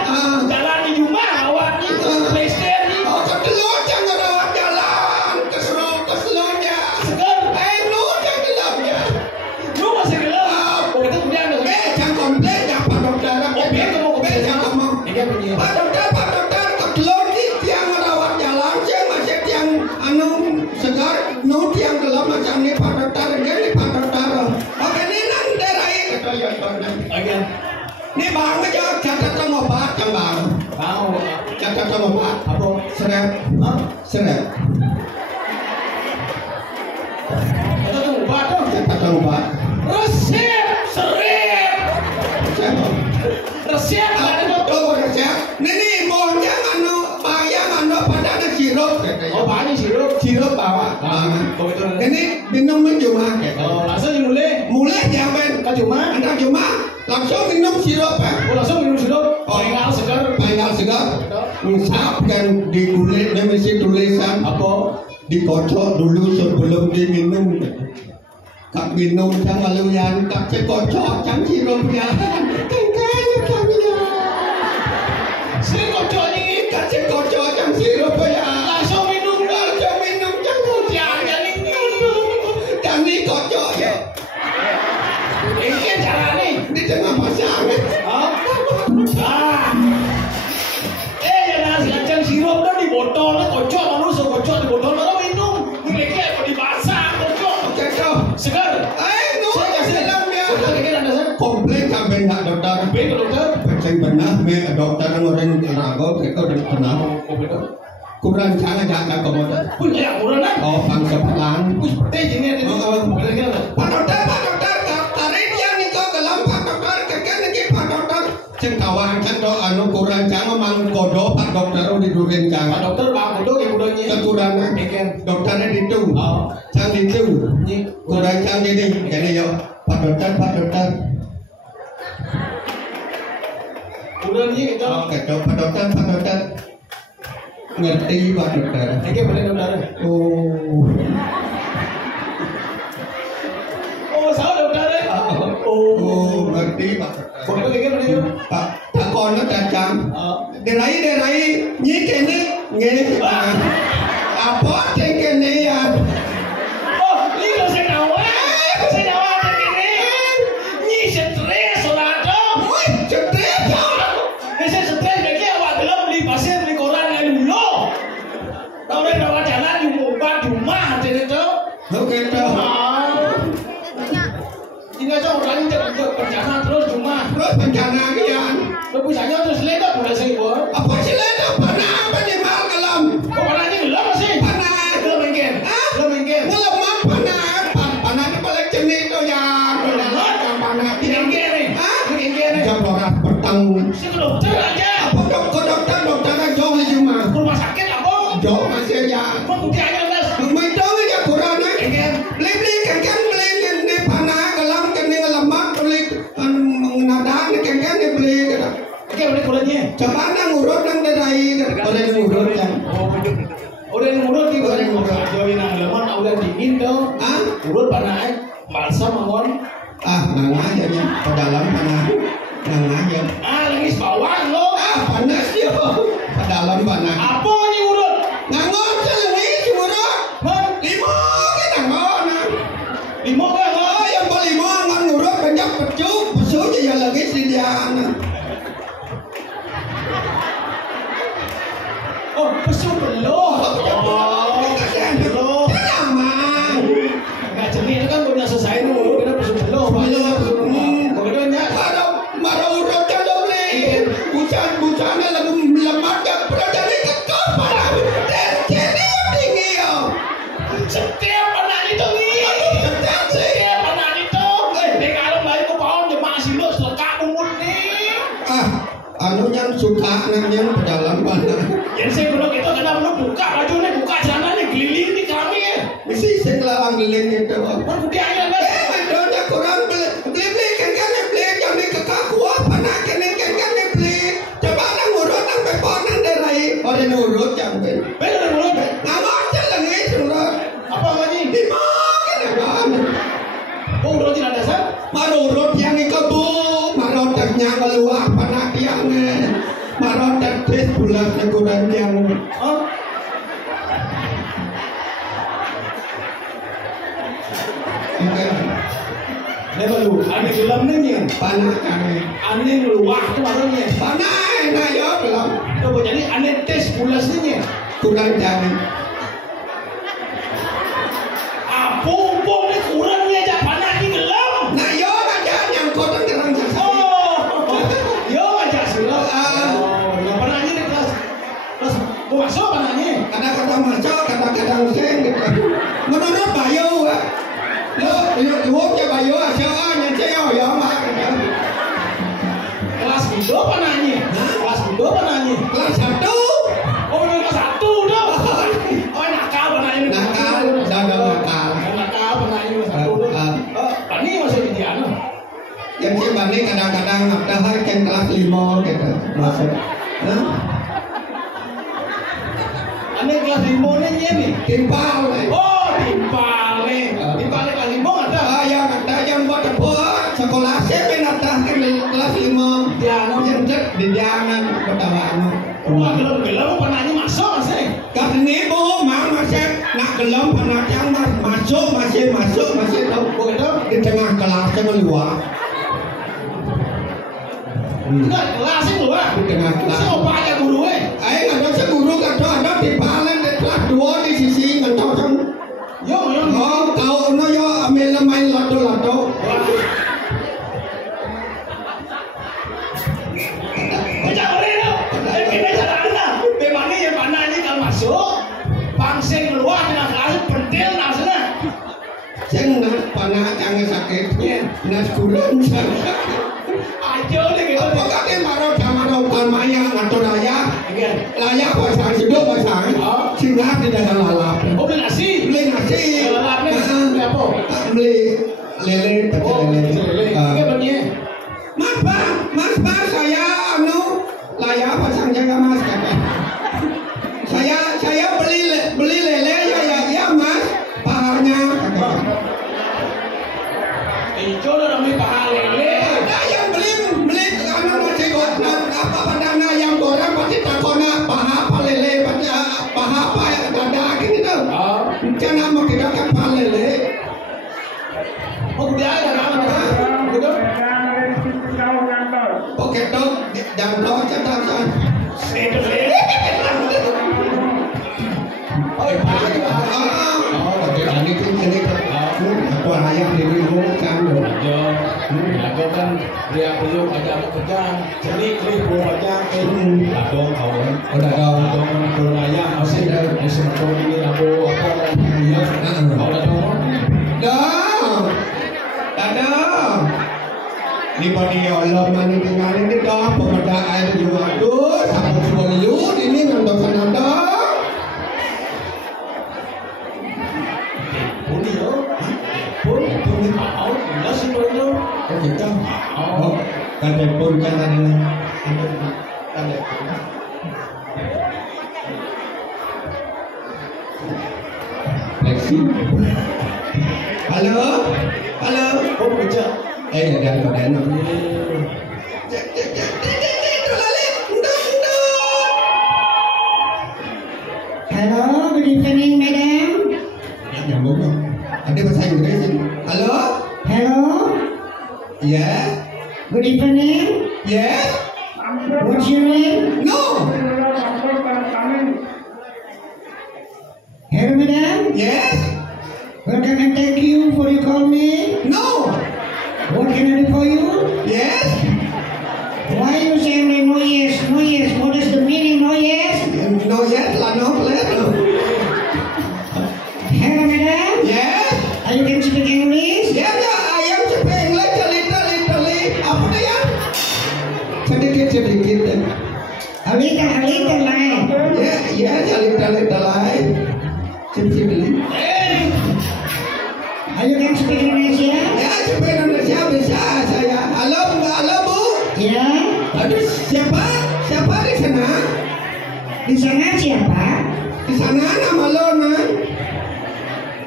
Jalan di rumah rawat nih. Plester nih. Oh, ketelur jangan rawat jalan. Keselurnya. Segar. Lu jangan gelapnya. Lu masih gelam. Oh, itu kemudian ada. Jangan komplain ya Pak dokter. Biar kamu komplain Jangan ngomong. Ini punya. Pak dokter, ketelur di tiang rawat jalan. Saya masih tiang anu segar. Nu tiang gelap macam ni Pak dokter. Ini Pak dokter. Oke, ini nang darai. Kata ya dokter. Agen. Ni bang aja catatan obat kan bang. Tahu. Catatan obat. Apa? Serep. Serep. Itu tuh obat tuh. Catatan obat. Resep serep. Siapa? Resep ada dokter. Oh, resep. Ini mohonnya anu bayang anu pada ada sirup. Oh, banyak sirup. Sirup bawa. Oh, itu. Ini minum cuma. Oh, langsung dimulai. Mulai jangan. Kan cuma. Anda cuma langsung minum sirup. Oh, langsung minum sirup. Pengal segar. Pengal segar. Usap dan ditulis, dia mesti tulisan Apa? dikocok dulu sebelum diminum. Kak minum jangan laluan, kak kocok jangan sirupnya. Kengkaya kami. Sering kocok ini. Kak kocok jangan sirupnya. Langsung minum. Langsung minum jangan. Jangan ini. Dan dikocok ya. Ini cara nih. Di tengah pasangan. Jangan silakan sirup kan di botol, kocok manusia kocok di botol, kalau minum mereka apa dimasak kocok. Cocok. Segar. Nu dalamnya. Komplain sampai nak dokter. Baik dokter. Saya pernah me dokter orang rago kita udah kenal. Kurang cara jangan komodo. Punya kurang kan? Oh, bangsa pelan. Seperti jenis ini. Pak dokter, tarik dia ni kau kelam Pak dokter, kakek lagi Pak dokter. Cengkawan cendok anu kurang jangan mang kodo Pak dokter di duren Pak jangan. dokter Pak Kodo yang udah kekurangan dokternya itu sang itu kurang sang ini jadi yo Pak dokter udah nih itu Pak dokter ngerti Pak dokter ini boleh dokter sao dokter ngerti Pak dokter boleh Pak con nó chặt chạm để lấy nhí cái này nghe à bó trên cái này à lý do xe nào á trên cái này nhí stress rồi đó stress cái stress cái kia bạn belum beli pasien beli koran yang dulu tahu deh bawa jalan di obat rumah jadi itu oke tuh tinggal coba orang itu perjalanan terus bencana kian pusatnya terus ledak boleh sih bor apa sih ledak panah apa nih mal kelam panahnya gelap sih panah gelap mungkin ngelemah panah ini paling jenis tuh ya panah tinggi jam orang petang si dokter aja apa dokter kan jauh di rumah rumah sakit apa jauh masih ya bukti aja les main jauh aja kurang beli kan beli ini panah kelam kini ngelemah beli mengenadaan kan beli oke boleh kulitnya coba ngurut nang dari boleh ngurut kan udah ngurut di boleh ngurut join nang lemon udah dingin tuh ngurut panah balsam mangon nang aja nya ke dalam panah nang aja lagi bawang lo panas yo ke dalam panah apa nih ngurut ngangon selewis ngurut limo kita ngangon limo kan yang paling limo ngan ngurut banyak pesu aja lagi sediaan pesu belum belum nggak jernih itu kan udah selesai dulu kita pesu belum kemudiannya marah urut kalau beli bucannya lagu melemat ya berjadi kekal pada jadi tinggi ya setiap panah itu setiap panah itu kalau balik ke bawah dia masih lu selekak umur nih anu yang suka yang pedalam panah yang saya bilang itu karena belum buka bajunya buka jalannya keliling di kami ya mesti saya kelawang keliling itu kan bukti aja kan doanya kurang beli kan beli jadi kekal kuah panah kene kan beli coba nang urut nang peponan derai orang urut yang bener urut nama aja lagi urut apa lagi di mana kan urut tidak dasar marurut yang ikebu marotnya keluar panah tiangnya marot tertis bulan kurang yang lepas lu ada gelap nih panah kami aneh luah itu maksudnya panah enak ya belum coba jadi aneh tes bulas nih kurang jangan pupuk ini kurangnya aja panah ini gelap nah yo aja yang kotor terang sasa yo aja sih yang panahnya di kelas mau masuk panahnya kadang-kadang masuk kadang-kadang seng gitu menurut Bayu lo ya Bayu asalnya ceo ya mak kelas bido panahnya kelas bido panahnya kelas 1 kelas 1 dong nakal panahnya nakal panahnya kelas 1 pani masih di Diana yang si Bani kadang-kadang ada hal yang kelas 5 gitu masuk aneh kelas 5 nih timpal timpal kelas 5 ada yang buat tepuk sekolah saya ada kelas 5 yang di Diana pertama gelap panahnya masuk sih ini bu masih nak gelap panah yang masuk tahu di tengah kelasnya keluar enggak kelasnya keluar di tengah kelas siapa aja guru ada guru ada di balen di kelas 2 di sisi ngetau kan yo tahu no yo ambil main lato Pangsing keluar dengan kelas pentil nasnya. Sing panah jangan sakit. Nas kurang sakit. Ajo deh gitu. Apa kate marau kan maya ngatur raya. Raya pasang sedok pasang. singgah di dagang lalap. Oh, beli nasi. Beli nasi. Lalap nih. Beli apa? Beli lele, Oh, lele. Ini bagian. Mas, saya layak pasang jaga mas kakak. Saya beli lele ya mas, pahanya kakak. Ijo udah namanya paha lele. Ada yang beli nasi goreng apa padana yang goreng pasti takona paha apa lele paha apa dada gitu. Jangan mau kita kan paha lele. Oh, udah ada nama. Udah. Oke dong, jangan tahu catatan. Oh, paha juga. Oke, ini apa ayam di rumah kan loh. Aku kan dia belum ada apa kerja. Jadi belum aja. Adong kawan. Udah dong. Adong belum ayam. Masih ada ini aku apa? Iya. Kau udah dong. Ada. Di body Allah mani tinggalin di dah pemuda air juga aduh sampai semua liut ini nonton sanada. Puni yo. Puni mau. Nasi boleh. Oh gitu. Oh kan telepon kan tadi kan telepon. Lexi. Halo. Kau bekerja. Dan keadaan Hello, good evening, madam. nyambung dong. Ada bahasa Inggris ini. Halo? Hello, Yeah? good evening. Yes? What's your name? No? Hello, madam. Yes? What can I take you for you call me? No? What can I do for you? Yes? Why you saying no yes, no yes? What is the meaning no yes? No yes là no please. Hello, madam. Yes? Are you can speak English? Yeah, I am speaking like a little. Apa dia? Sedikit. A little line. Yeah, a little lain. Simply. Are you can speak Indonesia? Ya, speak Indonesia bisa saya. Halo, Bu. Ya. Aduh, siapa di sana? Di sana siapa? Di sana nama lo, Nan.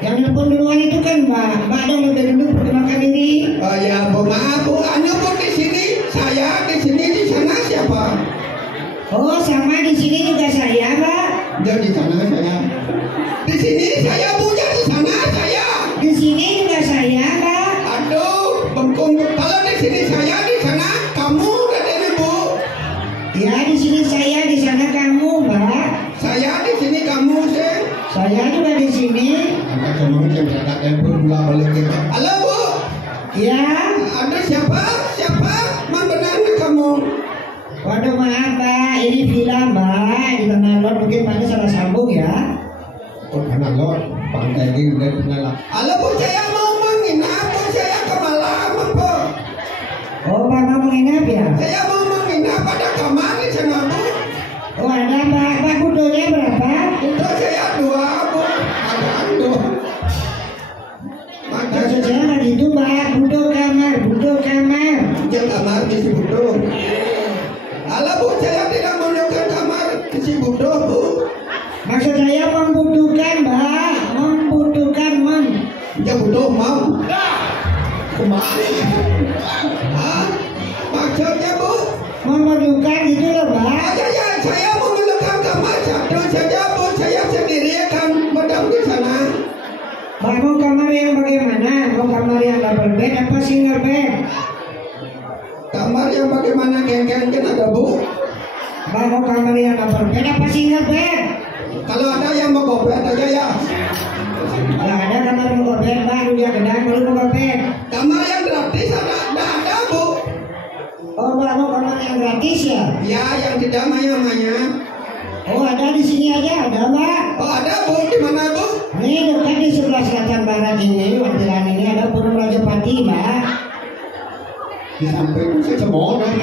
Yang nelpon duluan itu kan Mbak dong lebih dulu perkenalkan diri. Oh ya, Bu, maaf Bu. Anu Bu di sini, saya di sini, di sana siapa? Oh, sama di sini juga saya, Mbak. Dia di sana saya. Di sini saya Bu, ya di sana saya. Di sini juga saya, Mbak. Aduh, bengkung. Kalau di sini saya, di sana kamu katanya Bu. Ya, di sini saya, di sana kamu, Mbak. Saya di sini kamu sih. Saya juga di sini. Angkat ngomong saya berangkat telepon pula balik kita. Halo Bu. Ya. Ada siapa? Mang benar kamu? Waduh, maaf, Mbak. Ini villa, Mbak. Di tengah lot mungkin Pak salah sambung ya. Oh, anak lo, pantai ini udah kenal. Halo Bu, saya mau menginap Bu, saya kemalaman Bu. Oh, Pak mau menginap ya? Saya mau menginap pada kamar di sana Bu. Oh, ada, Mbak. Pak, butuhnya berapa? Untuk saya 2 Bu. Ada ando. Maksud saya nggak gitu, Mbak. Butuh kamar. Yang kamar di si butuh. Halo Bu, saya tidak menemukan kamar di si butuh Bu. Maksud saya membutuhkan, Mbak. Membutuhkan, Yang butuh mau. Kemana? Hah? Maksudnya Bu? Membutuhkan itu loh, Mbak. Saya memerlukan kamar satu saja Bu. Saya sendiri akan madam di sana. Mbak mau kamar yang bagaimana? Mau kamar yang double bed apa single bed? Kamar yang bagaimana geng-geng kan ada Bu? Mbak mau kamar yang double bed apa single bed? Kalau ada yang mau gobet aja ya. Kalau ada kamar mau bed, Mbak dunia gedang baru mau bed. Kamar yang gratis ada Bu. Oh, Mbak mau kamar yang gratis ya? Ya, yang tidak maya-maya. Oh, ada di sini aja, ada, Mbak. Oh, ada Bu. Di mana Bu? Ini dekat di sebelah selatan barat ini, wantilan ini ada Purun Rajapati, Mbak. Di samping saya semua dong.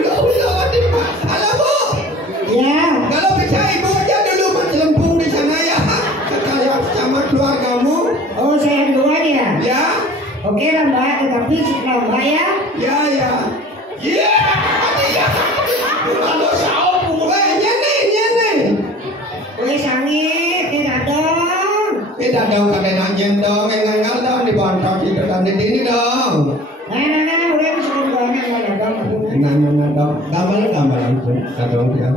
Udah, Halo Bu. Ya. Kalau bisa Ibu aja dulu Oke lah Mbak, tetapi setelah Mbak ya. Ya. Iya. Kalau saopo nyene. Kowe sange, dadong. Dadong kabeh nanjen dong, engal dong dibontok di depan ini dong. Nah, udah bisa ngomongin malah dong. Nah, dong. Gambar itu. Dadong ya.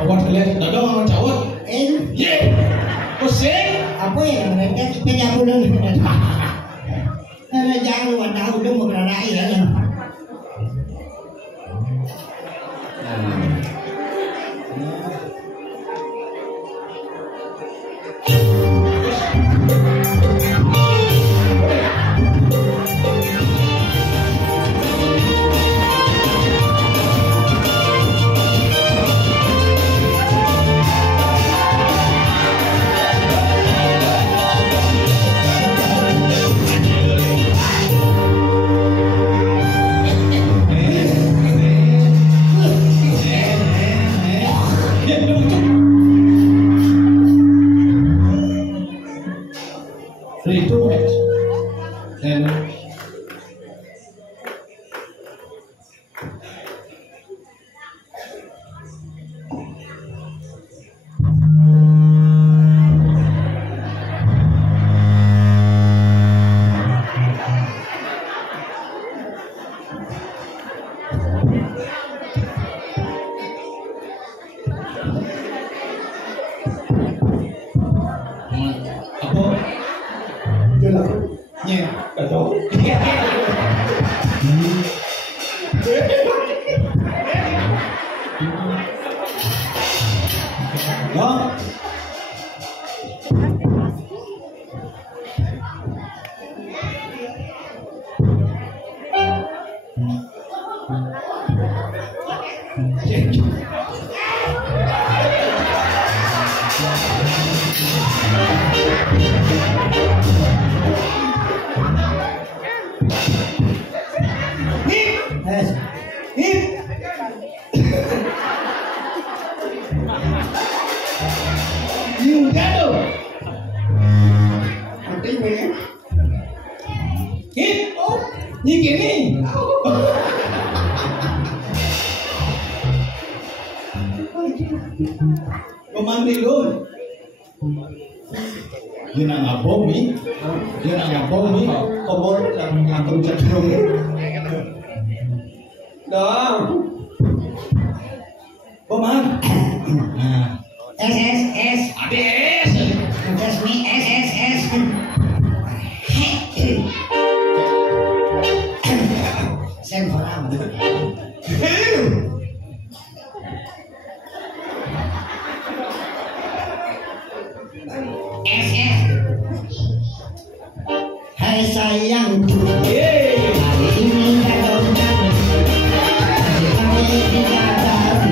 Awas lihat, dadong sama cawat. Ye, pusing. Apa ya namanya? Penyambungan. Nah, jangan lupa tahu dong mau berada ya. You got to Iki nih. Komandi dun. Yun ang abomi. Komor ang akong cenderung. Dong. Koman. Nah. S. Ades. That's me, S. Sen orang. S. Hai sayangku. Hari ini datang kami tidak tahu.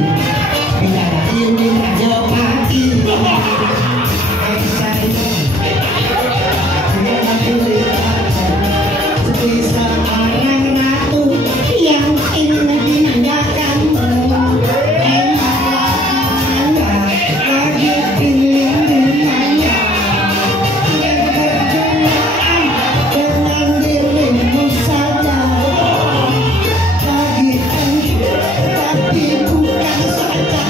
Bicara ini aja pagi. Hai sayang. Seperti seorang ratu yang ingin dimanjakanmu. Lagi pilih dunia yang berkenaan dengan dirimu saja. Lagi tapi bukan saja.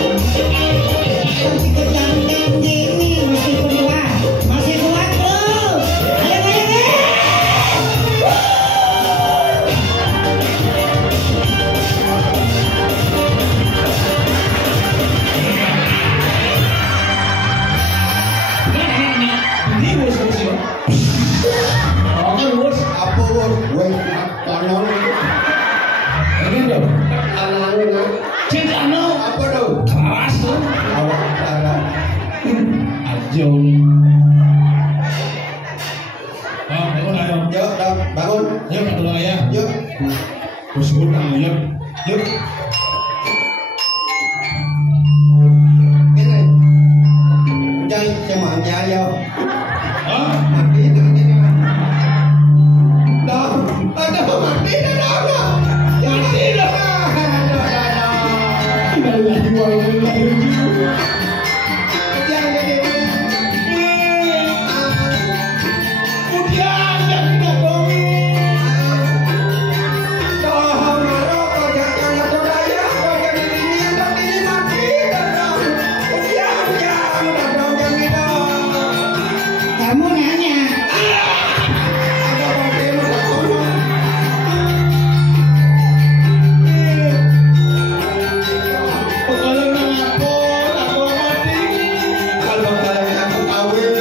Masih kejangkang gini, masih kuat bro. Ayo. Ini bos ya. Oke bos. Apa bos? Woi, tolong. Ini dong. Anak-anak. Cintano. Apa dong? Keras tuh. Awak cara. Ajong. Bangun ayo. Yuk, bangun. Yuk ketemu ya. Yuk. Bos utang yuk. Yuk. Ini. Jangan cuma aja. Hah? Mati itu ini. Dah, ada mati dah. Mati dah. Innalillahi wa inna ilaihi raji'un. Jangan jadi. Udian yang tidak bohong. Dah, marah kau jangan berdaya. Kau jadi ini yang tapi ini mati dah. Jangan jangan gitu. Kamu nanya. Ada mati lu. Pegawai mengapun, aku mati. Kalau kalian aku kawin.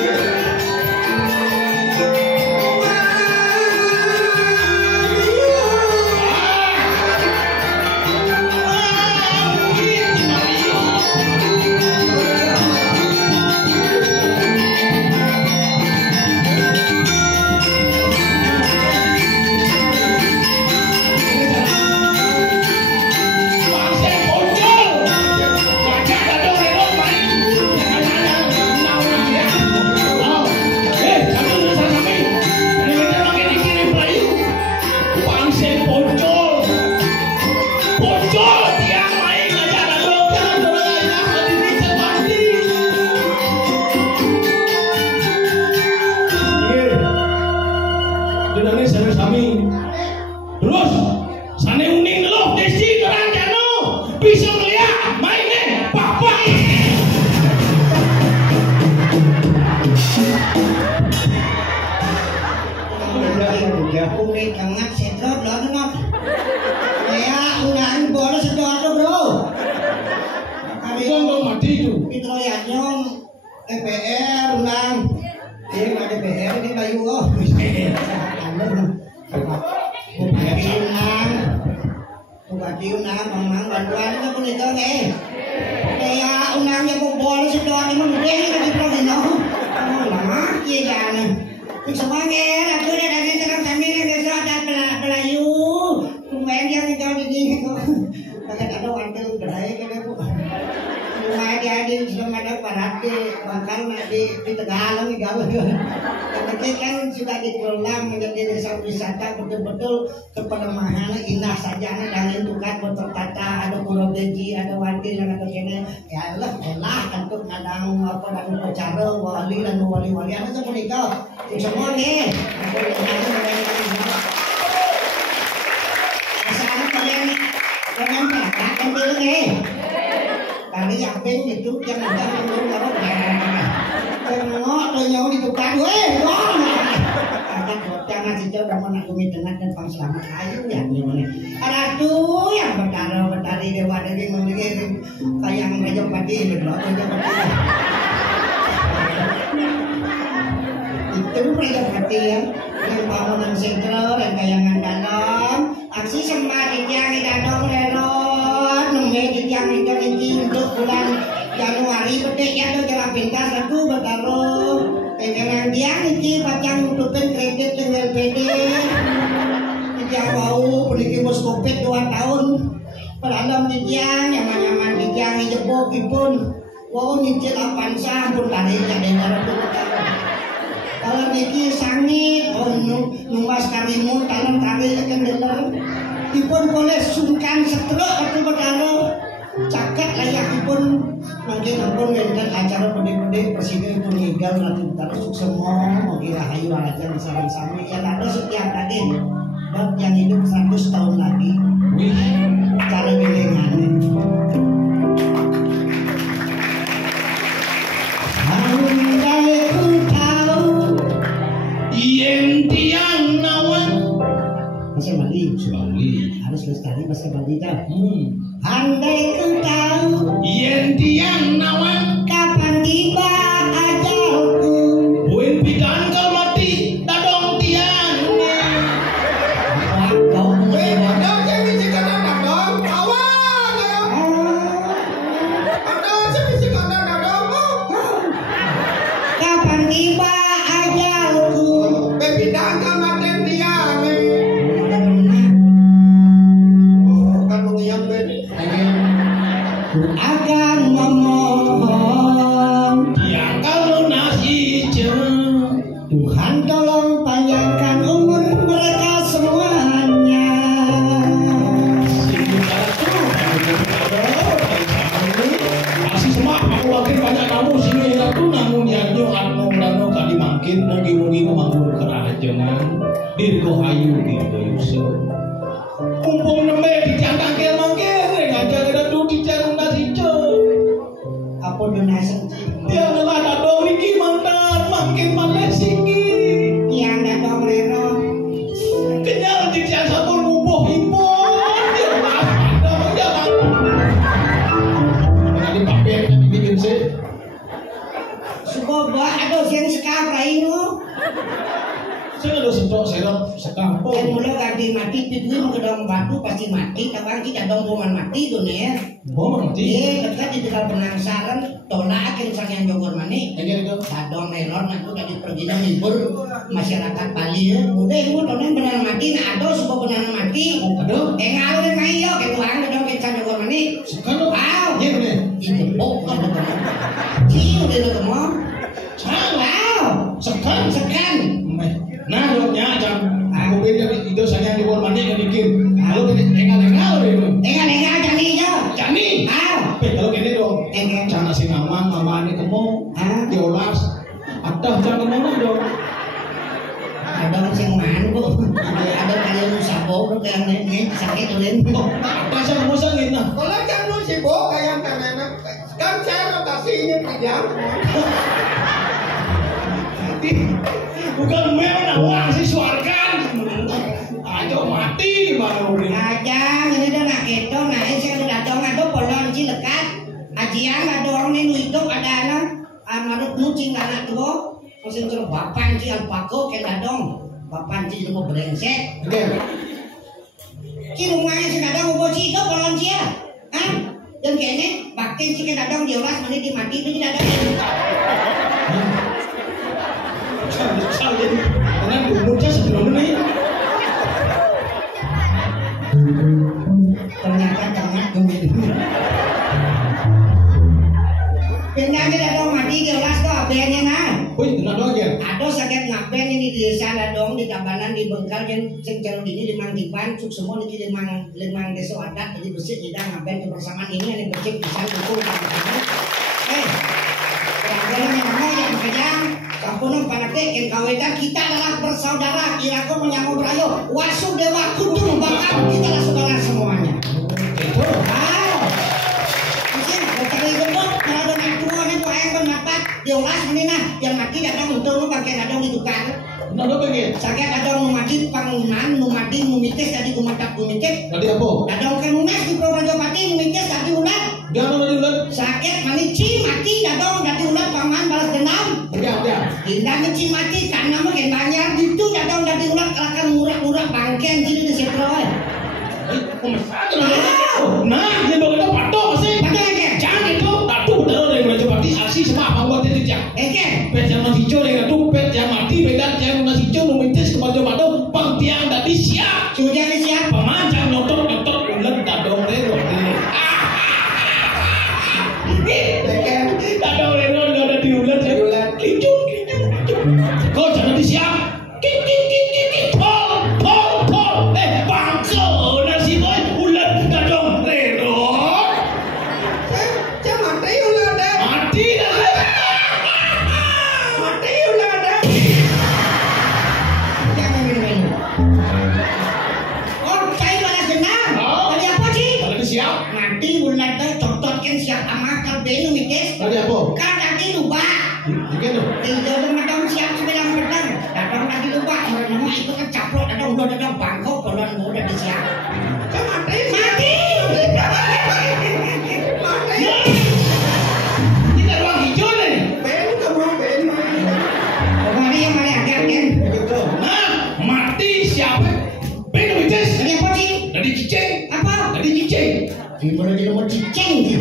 Terus, sane uning loh desi keranjano bisa ngeliat mainnya papa. Kulit hangat sedot loh dengar. Ya, ungaan bola sedot tuh bro. Itu mati itu. Itu ya nyom DPR undang. Ini nggak DPR ini Bayu oh. Bupati undang, memang bantuan itu pun itu nih. Kayak undangnya bola sedot ini mungkin ini di Provino. Lama iya jangan. Semuanya aku udah dari terang kami yang biasa ada pelayu. Lumayan dia tinggal di sini kok. Pakai ada wakil gerai kan bu. Lumayan dia di selama ada parade bakal di Tegalang nih gaul. Tapi kan sudah dikelola menjadi desa wisata betul-betul kepelemahan indah sajana dan indukan bertata ada pulau beji ada wakil yang ada kene ya Allah elah untuk ngadang apa dan upacara wali dan wali-wali ada seperti itu. Semua nih. tampil nge. Kali yapeng itu yang udah menurut kalau tengok tengok di depan, ngomong. Akan bocah masih jauh dapat nak kumi dengan dan pang selamat ayu ya gimana? Aduh yang betari dewa dewi memiliki kayak ngejok padi berdoa ngejok padi. Itu Prajapati ya, yang bangunan sentral dan kayangan dalam, aksi semakin yang dalam relot, nunggu yang ini untuk bulan Januari bedek ya tuh jalan pintas satu bertaruh, dengan dia ini pacang nutupin kredit dengan LPD, yang bau peniki bos covid 2 tahun, pelandam tiang nyaman tiang jebok pun, wow nyicil Avanza pun tadi jadi darah tuh. Kalau niki sangit, numbas karimu, tanam kari akan deler. Ipun boleh sungkan setruk atau bertaruh, cakat layak ipun. Mungkin ampun ngenten acara pede-pede presiden pun ninggal nanti terus semua mungkin rahayu aja misalnya sami yang ada setiap tadi. Dan yang hidup 100 tahun lagi. Wih, cara gelengan. Yen tiang nawan bahasa Bali, harus lestari bahasa Bali dah. Andai ku tahu yen tiang nawan kapan tiba ajalku, buin pikan kau mati dadong tiang. kau Ada yang bisikan dadong, awan ya. Ada yang bisikan dadong. kapan tiba ajalku. Baby dagang maten dia nih. Kan mengiang ben. Akan memohon Tiang kalau nasi jeng Tuhan tolong panjangkan umur mereka semuanya. masih semak aku makin banyak kamu sini aku namun nyanyo anu kali makin mugi-mugi memanggur kerajangan dirgo ayu dirgo yusuf kumpung nembe dicang kangkel mangkir ngajak ada tuh dicang nasi jeng Apa donasi dia adalah dadong niki mantan makin malesiki yang datang reno kenyal dicang sabun mubuh impor dia ada menjalan tadi papir bikin sih suka bah ada yang sekarang ini. saya udah sedok serap sekampung Yang mulai ganti mati itu mau ke dalam batu pasti mati. Tapi kita dong boman mati tuh nih ya. bom nanti Iya, dekat di dekat penangsaran tolak akhir sang yang jogor mani. ini itu Sadong melon aku tadi pergi dan libur masyarakat Bali ya. Udah ibu tahun benar mati, nah ada sebuah benar mati. aduh Ngalir dan mayo gitu ang dong kita jogor mani. sekarang Wow, iya nih dijebok kan itu. Ciu dia tuh mau. Wow, sekarang sekan. nah doknya jam aku beda itu saya di luar mandi yang bikin kalau gini engal itu Enggak jani aja. jani Wow. kalau gini dong jangan si mama ini kamu diolas ada jangan kamu dong Ada yang mana bu? Ada kalian musabok tuh kayak ini sakit ulin. ada saya mau sangin nah Kalau kan lu sibuk kayak enak kan saya rotasinya tidak. bukan memang wah si suarkan ayo mati baru ini Ajang ini dah nak keto, nah ini saya udah datang ada polon si lekat. Ajian ada orang ini hidup ada anak, marut nucing anak tuh, masih terus bapan si alpako kena dong, bapan si lu brengsek. Ki rumahnya si kadang mau si itu polon si ya, dan kayaknya bakin si kena dong diolas mana dimati itu tidak ada. Salin dengan umurnya sebelum ini Ternyata jangan gembira. Benar tidak dong mati diolas kok, biarnya nah. wih kenapa lagi Ada sakit ngapain ini di desa dong di Tabanan di Bengkal yang sengcero ini limang dipan suk semua ini limang desa adat jadi bersih tidak ngapain kebersamaan ini yang bersih bisa dukung sama-sama. Jangan ngomong yang kejam. Kampung panatik kawetan kita adalah bersaudara. Iraku menyambut rayo. Wasudewa kudu bakal kita adalah saudara semuanya. itu Wow. diolas menina yang mati datang untuk lu pakai datang ditukar. Nado pengen. Sakit datang mati pangunan, mati mumites tadi kumatak kumites. Tadi apa? Datang ke munas di Purwodadi mumites tadi ulat. Jangan tadi ulat. Sakit manici mati datang tadi ulat paman balas dendam. Ya. Tindak manici mati karena makin banyak itu datang tadi ulat akan murah-murah bangken jadi di situ. Nah, dia bawa itu patok sih. Jangan itu, tatu benar dari mulai mati aksi semua apa buat itu jam. Pet yang masih hijau dengan tuh pet yang mati beda yang masih hijau numitis kepada patok pangtiang tadi siap. Sudah siap. Pemanjang nyotot ulat dadong rero. Dadong rero udah di ulat ya ulat. Kicuk. Kau jangan disiap. Tadi apa? Kan tadi lupa. Begitu. Tidak macam siap sembilan petang. Datang tadi lupa. Mau itu kan caplok. Ada bangkok. Kalau udah disiap. Mati. Ini ruang hijau nih. Ben. Pokoknya yang paling agak kan. Begitu. Nah, mati siapa? Ben Wites. Tadi apa sih? Tadi cicing. Apa? Tadi cicing. Gimana dia mau cicing sih?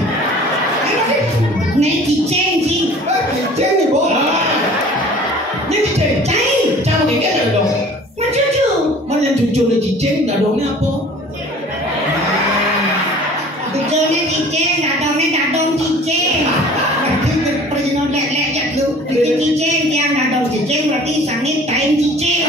Nih cicing sih. Cicing nih, Bo. Ini cicing. Cai. Cara kayak dong. Cucu. Mana yang cucu nih cicing, dadongnya apa? Cucunya cicing, dadong cicing. Berarti pergi lek ya lu. Bikin cicing, yang dadong cicing berarti sangit kain cicing.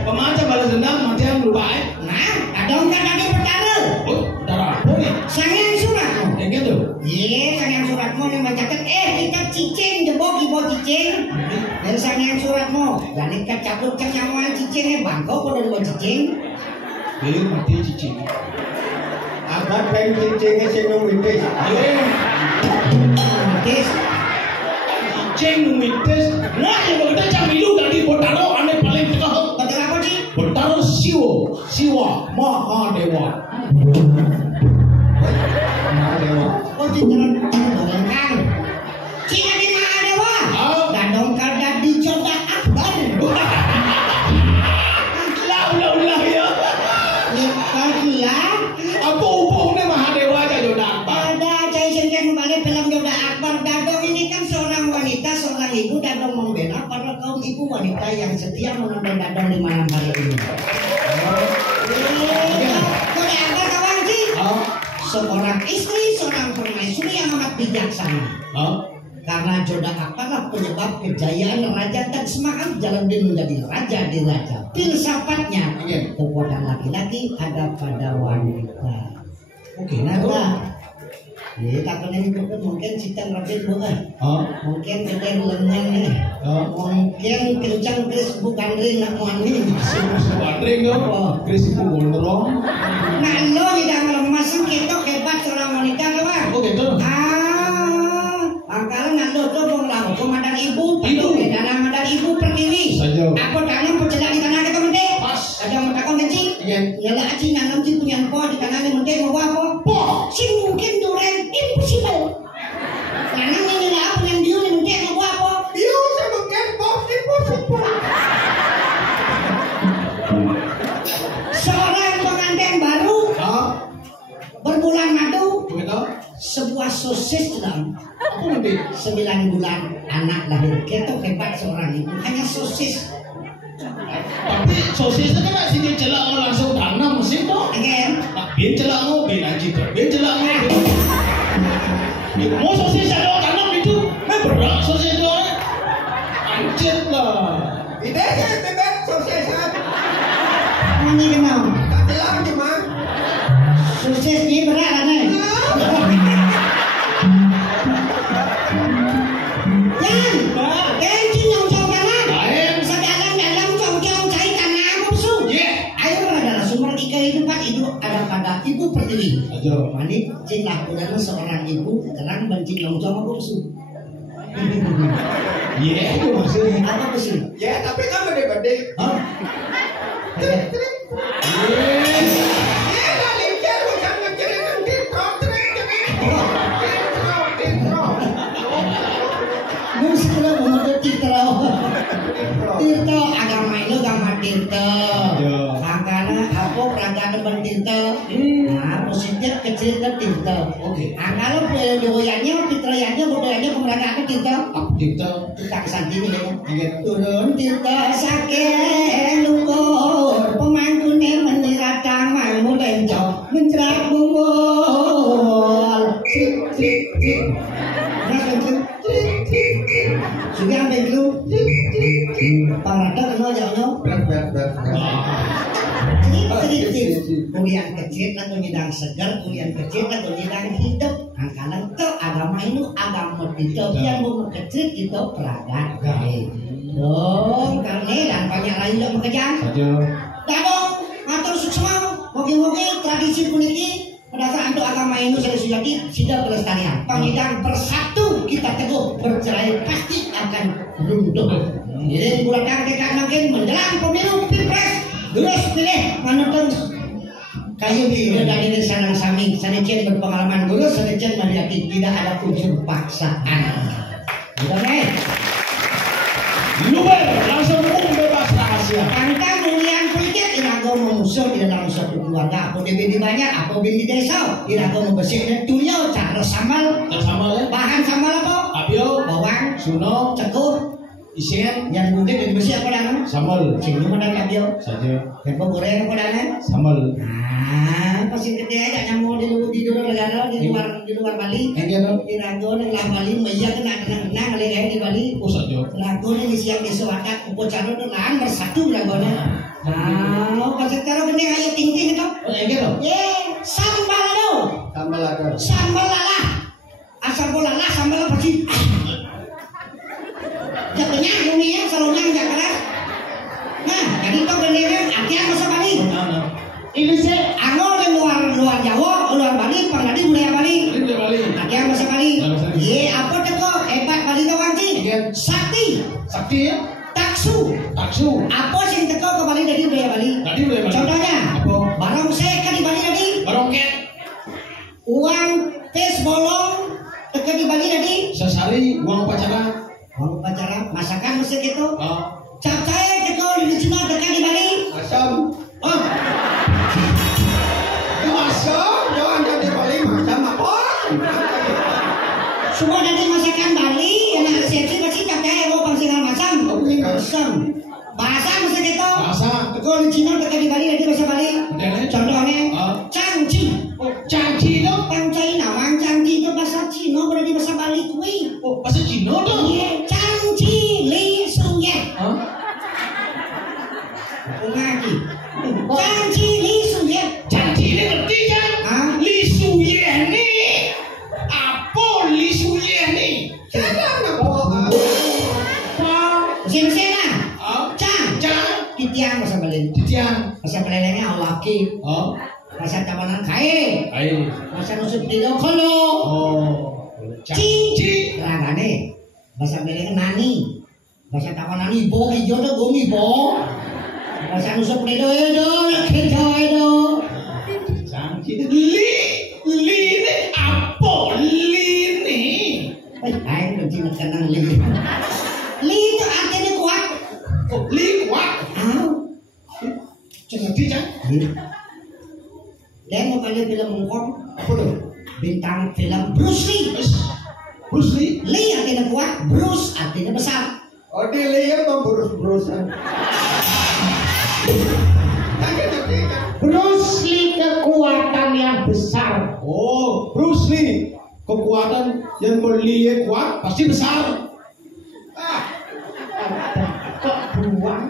Pemacam balas dendam, macam lupa Nah, dadong kan tadi perkara. Oh, darah apa nih? Sangen surat. Yang gitu? Iya, sangen suratmu yang mencatat. Kita cicing, jebok ibu cicing. Dan sangen suratmu. Jadi kecapluk cenyaman cicingnya bangkok pada dua cicing. Dia mati cicing. Abad kain cicingnya sing numitis. Numitis. Cicing numitis. Nah, yang begitu camilu dari Botaro aneh paling tengah. Betul apa sih? Botaro Siwa Mahadewa. Oh, jangan kan. Cina di Mahadewa. Dadong kada di Joda Akbar. Ulah ya. Lihatlah. Apa hubungnya Mahadewa aja Joda Akbar? Ada cai sengkeng kembali film Joda Akbar. Dadong ini kan seorang wanita, seorang ibu. Dadong membela para kaum ibu wanita yang setia menonton Dadong di malam hari ini. Joda Akbar kawan sih. Seorang istri, seorang permaisuri yang amat bijaksana. Karena Joda Akbar penyebab kejayaan Raja Tadsmahal jalan dia menjadi raja di raja. Filsafatnya kekuatan laki-laki ada pada wanita. Oke, nah ya, takkan ini mungkin sistem rapid bukan? Mungkin gede lengan nih. Mungkin kencang Chris bukan ring nak mandi. Bukan ring dong. Chris itu gondrong. Nah lo tidak melemaskan kita hebat seorang wanita kawan. Oh gitu. Angkalan nggak tuh bonglah. Komandan ibu. Komandan ibu berdiri. Aku tanam percedak di tanah kita mendek. Ada mentakan kecil. Nyala aci nanam si punya po di tanah ini mendek mau apa? Po. Si mungkin duren impossible. Nanam ini lah apa yang dia mendek mau apa? Dia mungkin box impossible. Seorang pengantin baru berbulan madu. Sebuah sosis dalam 9 bulan anak lahir. Kita hebat seorang ibu hanya sosis. Tapi sosis itu kan sini celak langsung tanam mesin tuh. Again. Bin celak mau bin aja tuh. Bin celak mau. Mau sosis ada tanam itu. Berat sosis itu. Anjir lah. Ide saya bebek sosisan. Ini kenal. Tak jelas cuma. Sosis ini berat kan? Saja. Mani cing laporan seorang ibu kerang mencing loncong apa pesu? Iya, itu maksudnya. Apa pesu? Ya, tapi kan gede-gede. Hah? Muskila menurut Tirta agama itu agama Tirta. Angkana apa peragana bertirta. Nah, positif kecil ke Tirta. Oke. Angkana doyannya, fitrayanya, budayanya kemeragaman Tirta. Tirta. Kita kesantini ya. Turun Tirta sakit lumpur, pemangkune menyiratang mangmu lencok, mencerak bumbul. Sudah ambil dulu. Parada kenal jauh. Kuliah kecil atau nyidang segar, kuliah kecil atau nyidang hidup. Angkana itu agama itu agama hidup yang mau kecil itu peragat. Dong, karena dan banyak lain yang bekerja. Dadong, ngatur semua. Moga-moga tradisi puniki berdasarkan untuk agama ini sudah pelestarian. Pangidang bersatu kita teguh, bercerai pasti akan runtuh. Jadi bulan dekat makin menjelang pemilu pilpres, terus pilih menonton kayu biru dari sana sami, senajan berpengalaman dulu, senajan melihat tidak ada unsur paksaan. Betul Luber, langsung bebas rahasia. Tentang mulian politik, irago mengusung di dalam suatu keluarga. Apa di banyak, apa di desa. Irago membesik dan tuliau, cara sambal. Sambal ya? Bahan sambal apa? Apio, Bawang, suno, cekur, isen, yang mudik dan besi apa dana? sambal. Sini mana kapio? Saja. Tempo goreng apa dana? Sambal. Ah, pasti gede aja yang mau di luar negara, di luar Bali. Enggak Irago di luar Bali, Maya kena kenang kali di Bali. Oh saja. Lagu ini siang disuarakan upacara dolaan bersatu lagunya. Nah, upacara gede kayak tinggi itu. Enggak Ye, sambal do. Sambal lada. Sambal lala. Asal bola lah sambal apa sih? Jatuhnya dunia selalunya enggak keras. Nah, jadi itu beneran artinya masa Bali. Ini sih angol di luar Jawa, luar Bali, pernah di budaya Bali. Artinya masa Bali. Ye, apa tuh kok hebat Bali tuh kan sih? Sakti. Sakti ya? Taksu. Taksu. Apa sing teko ke Bali dari budaya Bali? Tadi boleh Bali. Contohnya, Apa? barang seka di Bali tadi. Barongket. Uang tes bolong teko di Bali tadi. Sesari uang pacaran. Uang pacaran, masakan musik itu. Oh. Capcay teko di Cina teko di Bali. Asam. Ah. Asam. Jangan jadi Bali macam apa? Semua dari masakan Bali, yang resepsi pasti capcay mau pangsingan masam. Masam. Bahasa musik itu. Bahasa. Teko di Cina teko di Bali tadi bahasa Bali. Contohnya, cangci. Oh, cangci itu. Pancai nawang cangci itu bahasa Cina berarti bahasa Bali kuwi. Oh, bahasa Cina tuh. Iya, cangci li suye. Hah? Ngaji. Cangci li suye. Cangci ini ngerti kan? Hah? Li Suye nih. Apa Li Suye nih? Jangan apa? Sing-sing Ah, Cang. cang. Kitiang bahasa Bali. Titian. Bahasa Balilenya awaki. Oh, Bahasa Tawanan kae. ayo. Bahasa Nusuk Dilo Kolo. Oh, Ci. Rangane. Bahasa Balilenya nani. Bahasa Tawanan ibo ijo to gong ibo. Bahasa Nusuk Dilo edo kejo edo. cangci. Li ini apa? Li ini. Aing benci kenang li. Li itu artinya kuat. Oh, li kuat. Ah. Ngerti kan? Dan mau kali film Hongkong Apa tuh? bintang film Bruce Lee. Bruce Lee. Lee artinya kuat, Bruce artinya besar. Oh, di lihat memburus-burusan. Bruce Lee kekuatan yang besar. Oh, Bruce Lee. Kekuatan yang berlihat kuat pasti besar. Ah, Kok buang?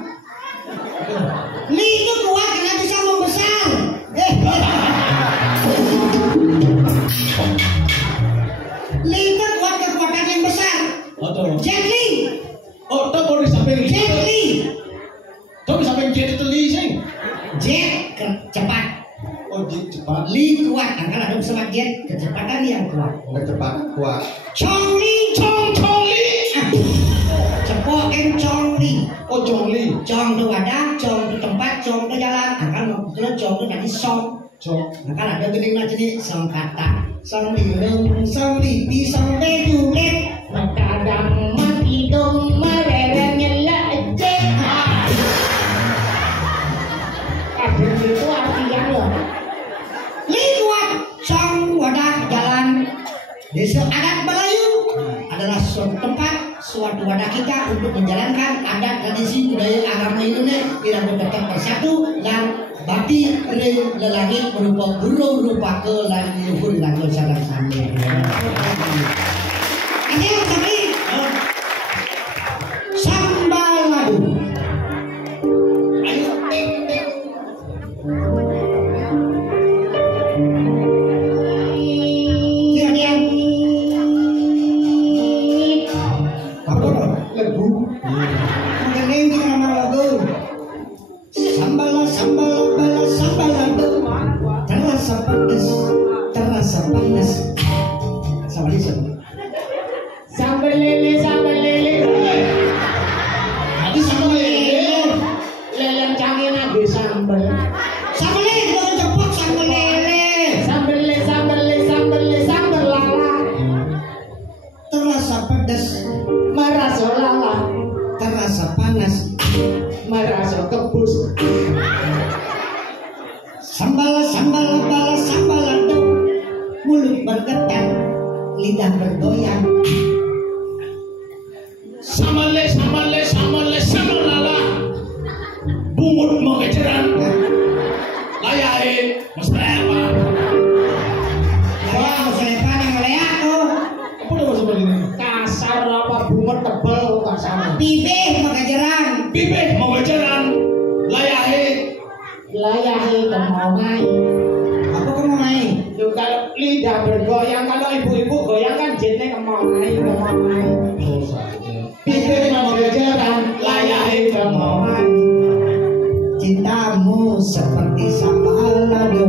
Lee itu kuat karena bisa membesar. Lee itu kuat kekuatan yang besar. Atau Jet Li. oh, tak boleh sampai Jet Li. Tapi sampai jet itu Lee sih. Jet cepat. Oh, jet cepat. Lee Li kuat, karena ada semakin kecepatan yang kuat. Kecepatan kuat. Chong Li, cepok Chong Li. Oh Chong Li. Chong itu wadah, Chong itu tempat, Chong itu jalan. Akan kalau Chong itu nanti Song. Akan ada gini macam ni Song kata, Song dilung, Song lipi, Song bedulet. Kadang mati dong, merereng nyelak cek. Kadang itu artinya loh. Li kuat, Chong wadah jalan. Desa adat Melayu adalah suatu tempat, suatu wadah kita untuk menjalankan adat tradisi budaya agama Indonesia yang tetap bersatu dan bakti ring lelangit berupa burung rupa ke lan luhur lagu sadar sambil. Ini tapi sambal madu. Ayo sambal lele. Nanti sambal lele. Lele canggih lagi sambal. Sambal lele jangan cepet sambal lele. Sambal lala. Terasa pedas, merasa lala. Terasa panas, merasa kebus. Sambal aduk, mulut bergetar, lidah bergoyang. Sambal lala, bungut mengejaran, layahin, mas Lepa. Wah, mas Lepa yang ngeliat tuh. Apa udah masuk begini? Kasar apa bungut tebel kasar. Bibih mengejaran, layahin kemauan. Apa kemauan? Kalau lidah bergoyang, kalau ibu-ibu goyang kan jenenge kemauan. Bibir mengejaran, layahin kemauan. Cintamu seperti sambal lado,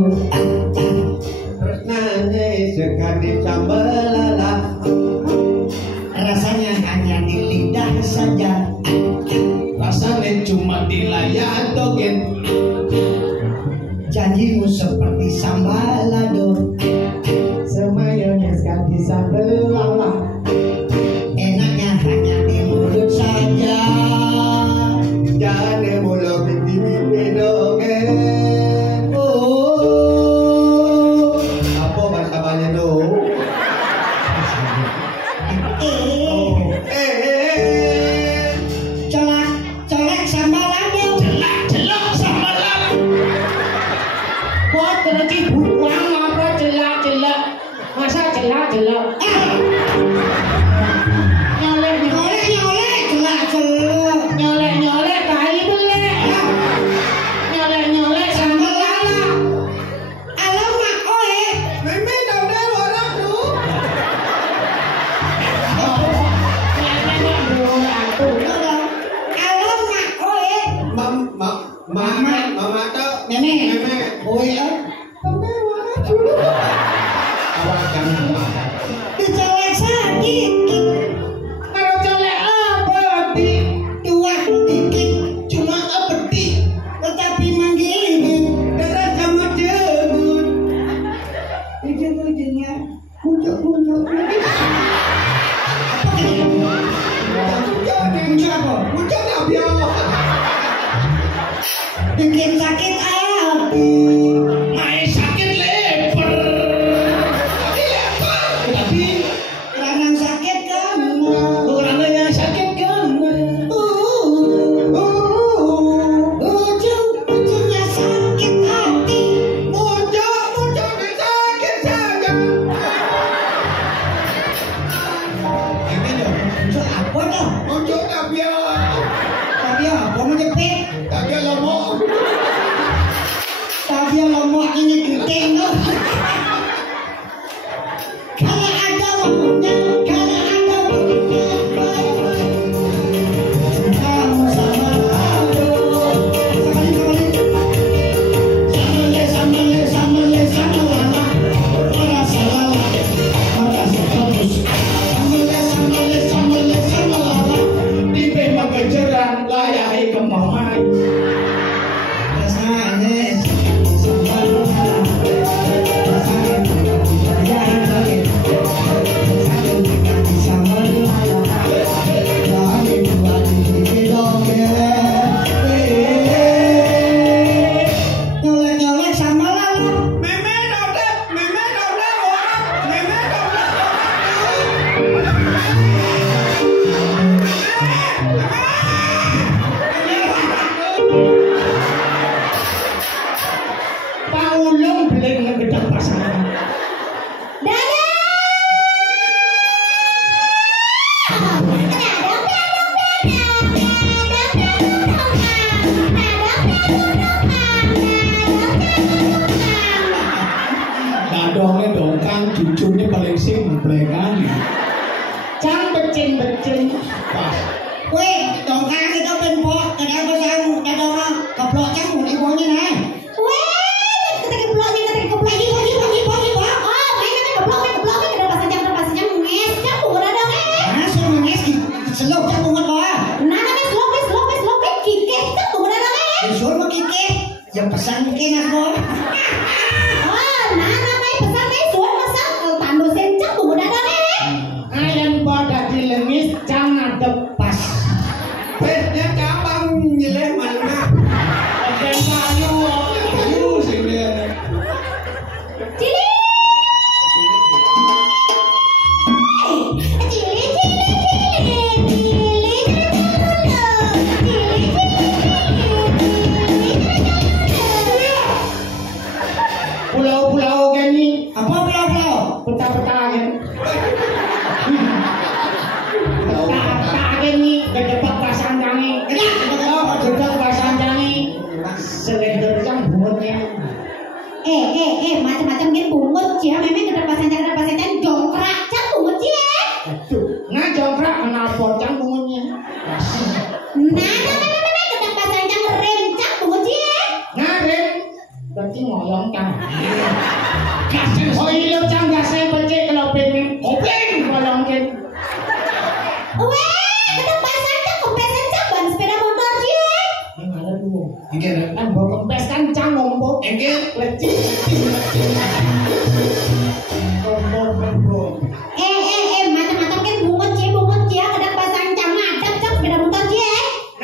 Tresnane sekali sambal lala. rasanya hanya di lidah saja. Rasanya cuma di layar togen. Janjimu seperti sambal lado, Semayanya sekali sambal lala. enaknya hanya di mulut saja. Jangan mulut di bibir dogen. Oh, Apa bahasa Bali tu? colak sambal lado. Celak sambal lala. Buat terus buang apa celak. Masa celak. Nyolek, celak. Nyolek, kai belek. Nyolek, sambal lala. Alamak, oe. Mimi dah orang tu. Alamak, oe. Mama tu. Nenek, oe. Awak jangan marah. Dicolek sakit. Kalau colek apa di dua titik cuma petik, tetapi manggil darah kamu jebut. Ujung-ujungnya muncul. Apa ini? Muncul apa? Muncul dah biar. Bikin sakit hati. Main sakit leper. Tapi Kadang sakit kamu. orangnya sakit kan. Ujung-ujungnya sakit hati. Muncul sakit saja. Ini dong, muncul apa dong? Muncul dah biar. Tadi apa menjepit? Tak biar lama. Tadi lemah ini genting dong. Kalau ada waktunya, kamu sama aku. Sambal lala. gayahe kemauan. Dadongnya dongkang, cucunya paling sing memblekan. Cang becin-becin. Pas. Weh, dongkang itu penpok, kenapa saya dadongnya keblok cang muni bongi nah. Weh, kata keblok. Oh, main keblok, kenapa saja nges, cang bunga dadongnya. Nah, suruh nges selok cang bunga doa. Nah, slope, kikek, cang bunga dadongnya. Disuruh kike, yang pesan kike aku. Oh, nah, pesan suara pesan tando sencang bunga dadongnya. Ayam pada dilengis cang ngadep pas. Pesnya cabang nyeleh mana? Ada mayu sih dia. Cili. Pulau-pulau gini, Apa pulau-pulau? peta-peta kan. Peta gini, kedepak pasang jangi. Oh, kedepak pasang jangi. Selender cang bungutnya. Macam-macam kan bungut cia, memang kedap pasangan jongkrak cang bungut cia. Nah jongkrak kenapa cang bungutnya? Nah, kedap pasangan rem cang bungut cia. Nah Ren, berarti ngoyong cang. Oh iya cang gasnya becek kalau pengen kopeng ngoyong kan. Weh, kedap pasangan kompesan cang ban sepeda motor cia. Yang ada dulu. Ingin. Kan bawa kempes kan cang ngompok. Ingin. Lecik. Ngompok. Macam-macam kan bungut cia, kedap pasangan cang ngadap cang sepeda motor cia.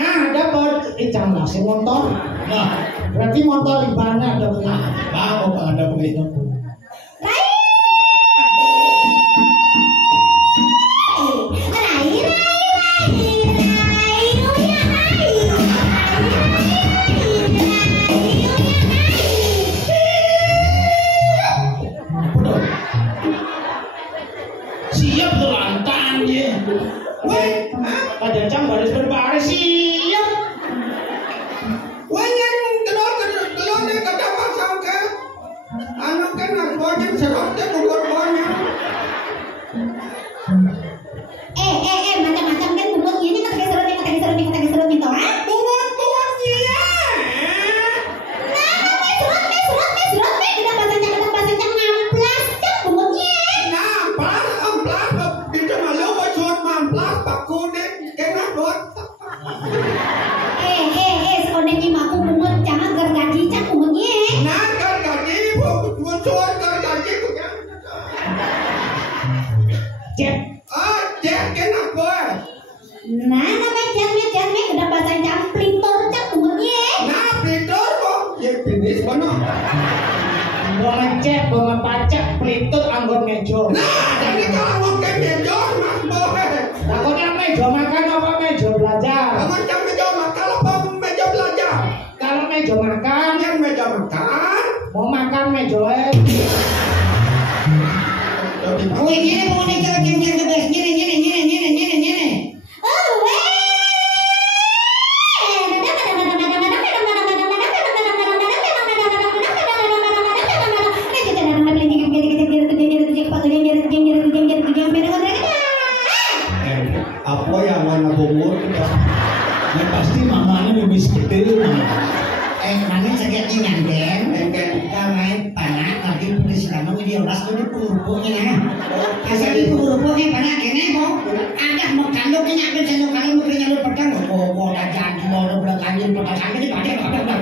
Nah dapat cang nasi motor. Nah, Berarti motor di mana ada punya? mau kalau ada begitu. Siap terlantan ya. Weh, ada cang baris berbaris siap. Wanyan telur ni kata pasang ke. Anu kan nak wajib serotnya bukan banyak. Macam-macam kan bungutnya ini kata seru nih toh, ha? Bungut-bungutnya ya. Serot, kedap pasangan ngamplas cang bungutnya. Nah, amplas itu malu bacot mamplas paku deh kena buat. Sekondennya maku bungut jangan gergaji cang bungutnya. Nah, gaji bacot gaji bukan. Cek. Cek kena buat. Nah, namanya jamnya kedap pasangan plintor cang bungutnya. Nah, printer kok. Ya finish mana? Gua ngecek, gua ngepacak, pelitut anggot meja. Nah, jadi kalau mau ke meja mas boleh. Takutnya meja makan apa meja belajar? Macam meja makan apa meja belajar? Kalau meja makan, Yang meja makan. mau makan meja Wih, ini mau nih jangan ke bes, nyene. Oh, weh. Apa yang mana bungut? Ya pasti mamanya bibis kecil. Mana sakit ringan kan? Kalau panas tapi polisi kamu dia ras tu pengurupnya. Asal itu pengurupnya panas kene kok. Ada mau kandung kena ada channel kandung kena lu petang. Oh, dah jangan bawa belakang dia petang ni pakai apa.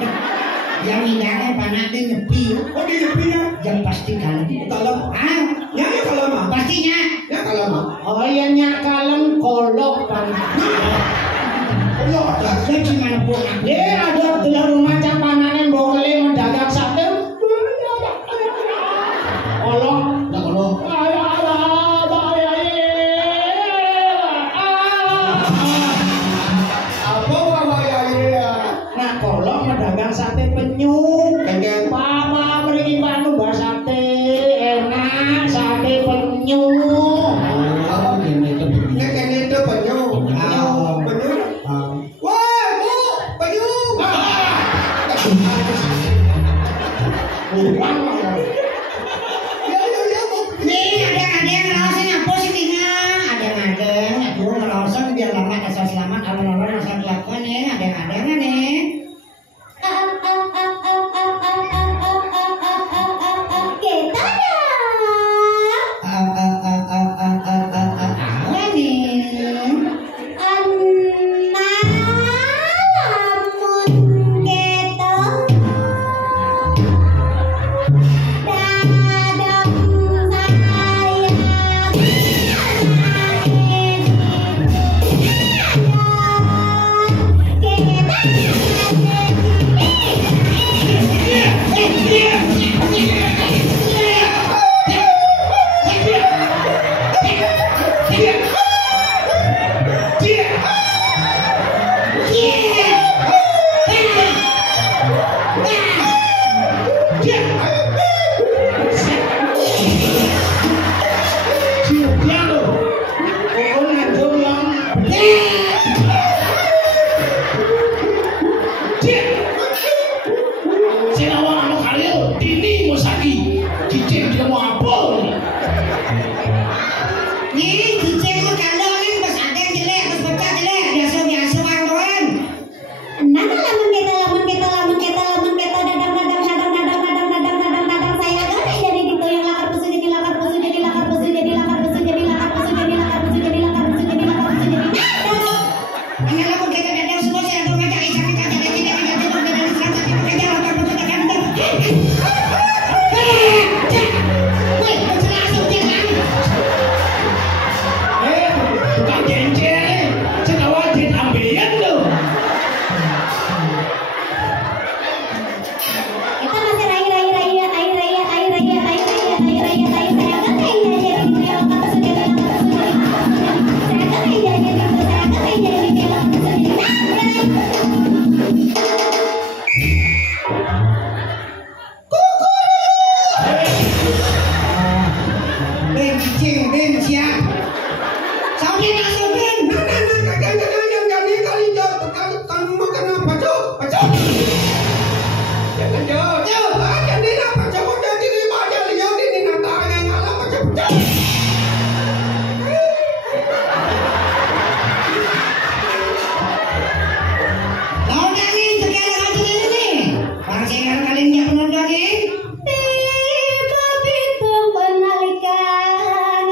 Yang hidangnya panas dia nyepi. Oh dia nyepinya? Yang pasti kalem. Kalem? Ah, ya kalem mah. Pastinya. Ya kalem mah. Oh iya nya kalem kolok panas. Oh ada. Saya cuma buat. Ada telur rumah campanane mbokele mendagang sate. Kolok, Tak kalau. Apa bahaya ya? nah kolok mendagang sate penyu. Kengken. Papa mriki panu mbah sate enak sate penyu. Apa ini tu? Kengken itu penyu. Penyu. Wah, Bu, penyu. Ya, Bu. Nih ada yang ngelawasin apa sih Tina? Ada. Aduh ngelawasin biar lama asal selamat awal-awal asal kelakuan nih. Ada nih. Apa nih? Nih, cicing lu kandang nih, pas ada yang jelek, pas pecah jelek, biasa bang kawan. Nana lamun kita dadang saya kan jadi gitu yang lakar pusu jadi lakar pusu jadi lakar pusu jadi lakar pusu jadi lakar pusu jadi lakar pusu jadi lakar pusu jadi lakar pusu jadi nada. Ini lamun kita dadang semua saya tuh ngajak isak kita tidak dari serata kita kerja lakar pusu dadang kita. Woi, jelas dia kan. Bukan jenceng, cendawan jen ambeien loh. Kita masih rai saya kan jadi gitu yang lakar pusu jadi lakar pusu jadi saya kan jadi gitu saya kan jadi gitu lakar pusu jadi nada. Ben cicing, ben siap. Saukin nak saukin. Lawan nih, sekian lagi ini. Masih kalian yang penonton nih. Begitu penalikan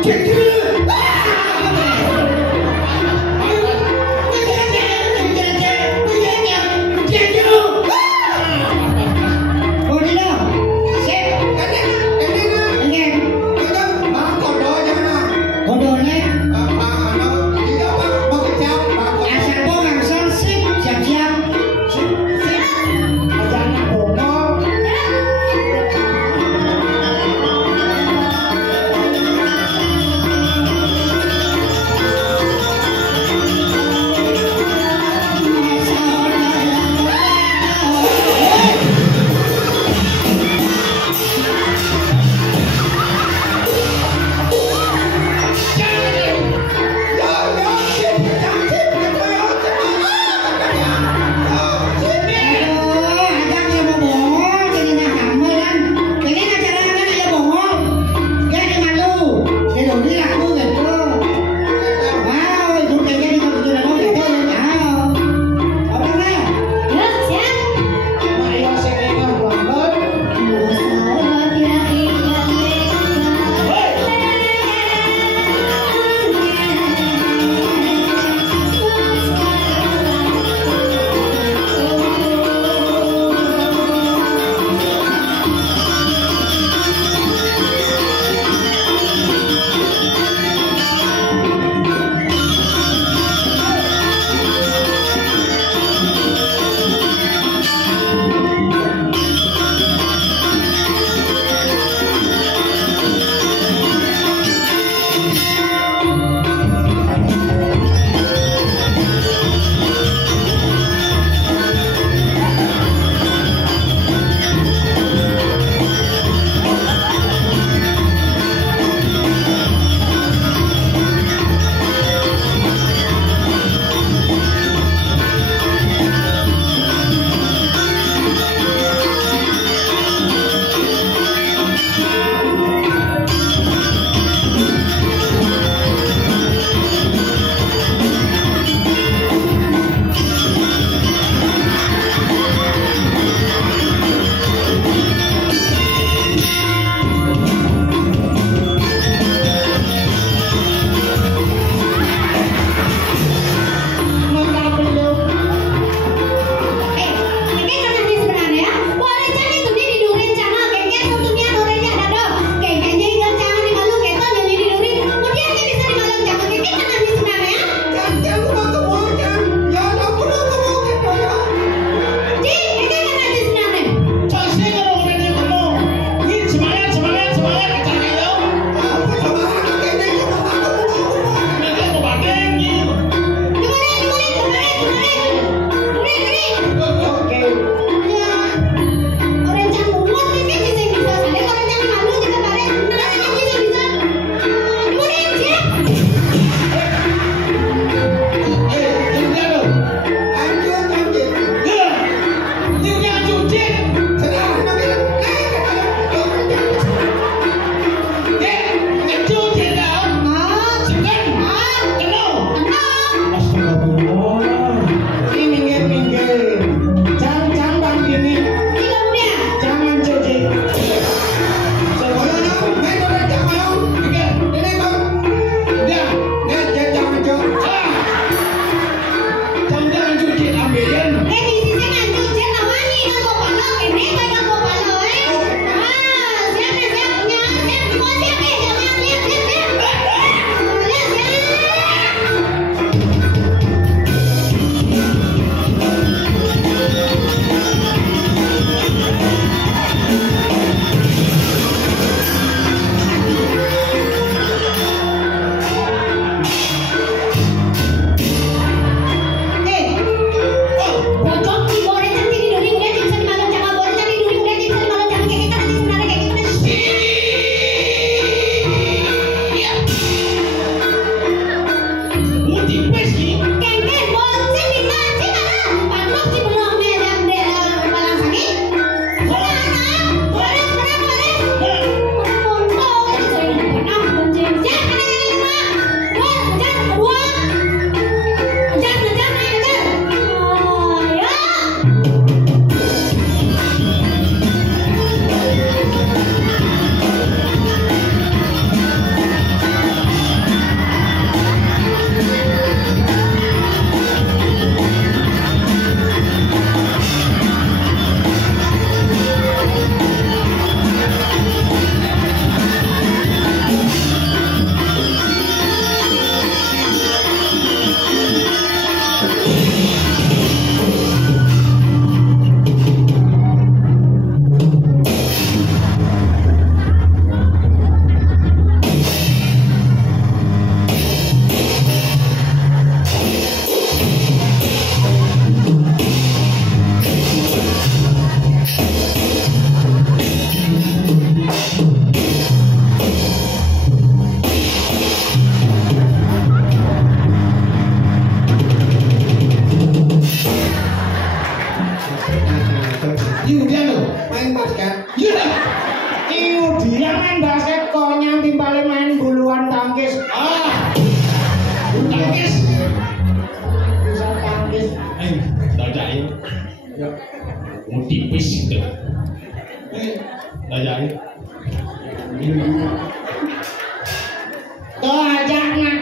Jangan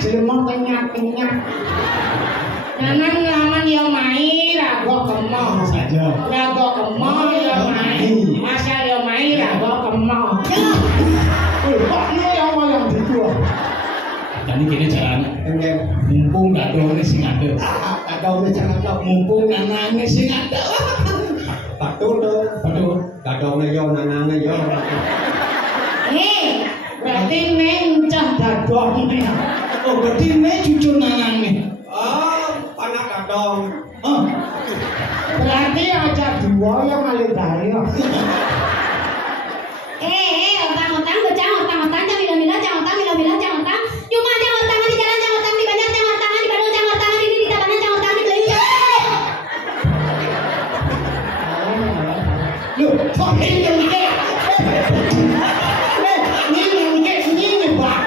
jelema kenyat-kenyat. Laman ya mai rago kemo. Saja. Rago kemo ya mai. Masa ya mai rago kemo. Kok ini apa yang dijual? Tadi gini caranya. Mumpung gak dongeng sing ada. Gak dongeng jangan kau Mumpung nanane sing ada. Betul tuh. Gak dongeng yo nanane yo. Berarti mencah dadongnya. Oh, berarti ne jujur nanane. Anak gadong. Berarti aja dua yang malih dayo. Otang-otang, bocah otang-otang, camila-mila, cang-otang, mila-mila, cang-otang. Cuma cang-otang di jalan, cang-otang di banjar, cang-otang di Bandung, cang-otang di Tabanan, cang-otang di Beli. Loh, kok ini ngeke? Ini Pak.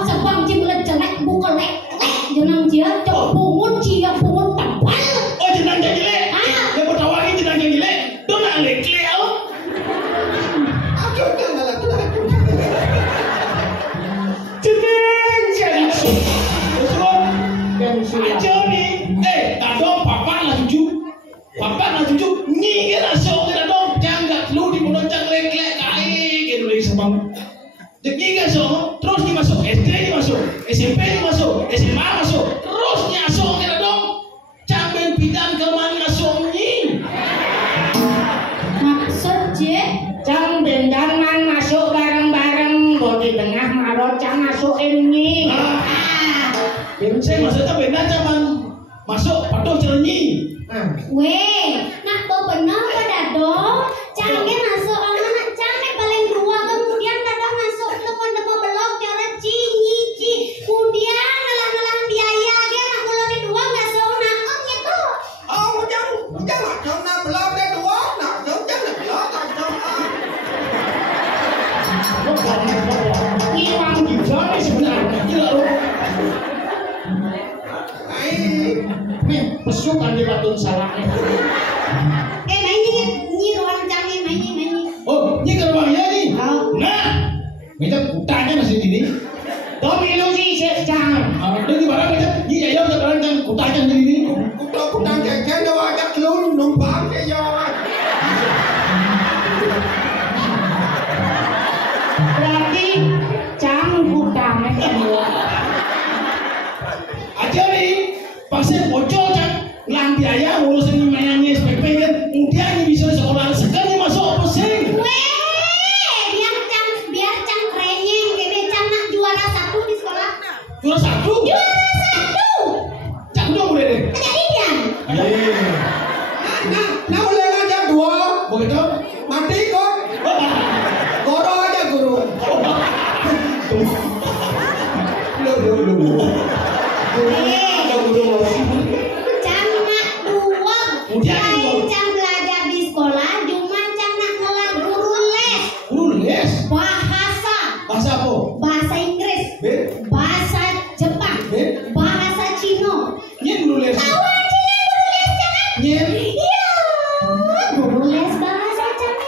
Sebang cimlet jelek, bukan lek, jenang dia, cok pungut, cia pungut, tebal. Oh, jenang jelek. Yang bertawari jenang jelek. Tuh nak lekle au. Aku tuh malah tuh. Jeneng jadi Terus aja nih. Kadang papa lah jujur. Nyi kira sok kira dong. Jangan lu di mulut cang lekle kai gitu lagi sebang. Jadi nggak sok, terus dia masuk SD dia masuk, SMP dia masuk, SMA masuk, terus dia masuk kira dong. Camben bidang kemana masuk nyi? Maksud je, cang bendangan masuk bareng-bareng, di tengah marot cang masuk ini. Saya maksudnya beda zaman masuk patuh cerenyi. weh, nak kau benar kau dadong, canggih masuk anak canggih paling dua, kemudian dadong masuk temu belok jalan cici, kemudian ngalang biaya dia nak mulai dua nggak seorang gitu. Oh, jangan nak belok dia dua, nak jangan belok jangan. Iwang juga nih sebenarnya. Nih, pesu kan di batun salahnya. Main nyi ruang canggih main. Oh, ini ke rumahnya nih. Nah, kita kutanya masih di sini. Tomilu sih cang. Dari barang kita, ini ayo kita barang kan kutanya di sini. Kutang jajan dia ajak lu numpang dia yo. Berarti cang kutangnya semua. Aja nih, pasien bocor kan, ngelang biaya, ngurusin mainannya SPP kan, kemudian bisa sekolah sekali masuk apa sih? Biar cang renyeng, kebe cang nak juara 1 di sekolah. Juara 1? Juara 1. Cak dong udah deh. Kejadian. Nah boleh ngajak dua, Begitu? mati kok. Goro aja guru. Cang nak dua. Lain cang belajar di sekolah, cuma cang nak ngelar guru les. Guru les? Bahasa. Bahasa apa? Bahasa Inggris. Bahasa Jepang. Bahasa Cina. Ini guru les. Tahu aja ya guru les cang? Iya. Iya. Guru les bahasa cang.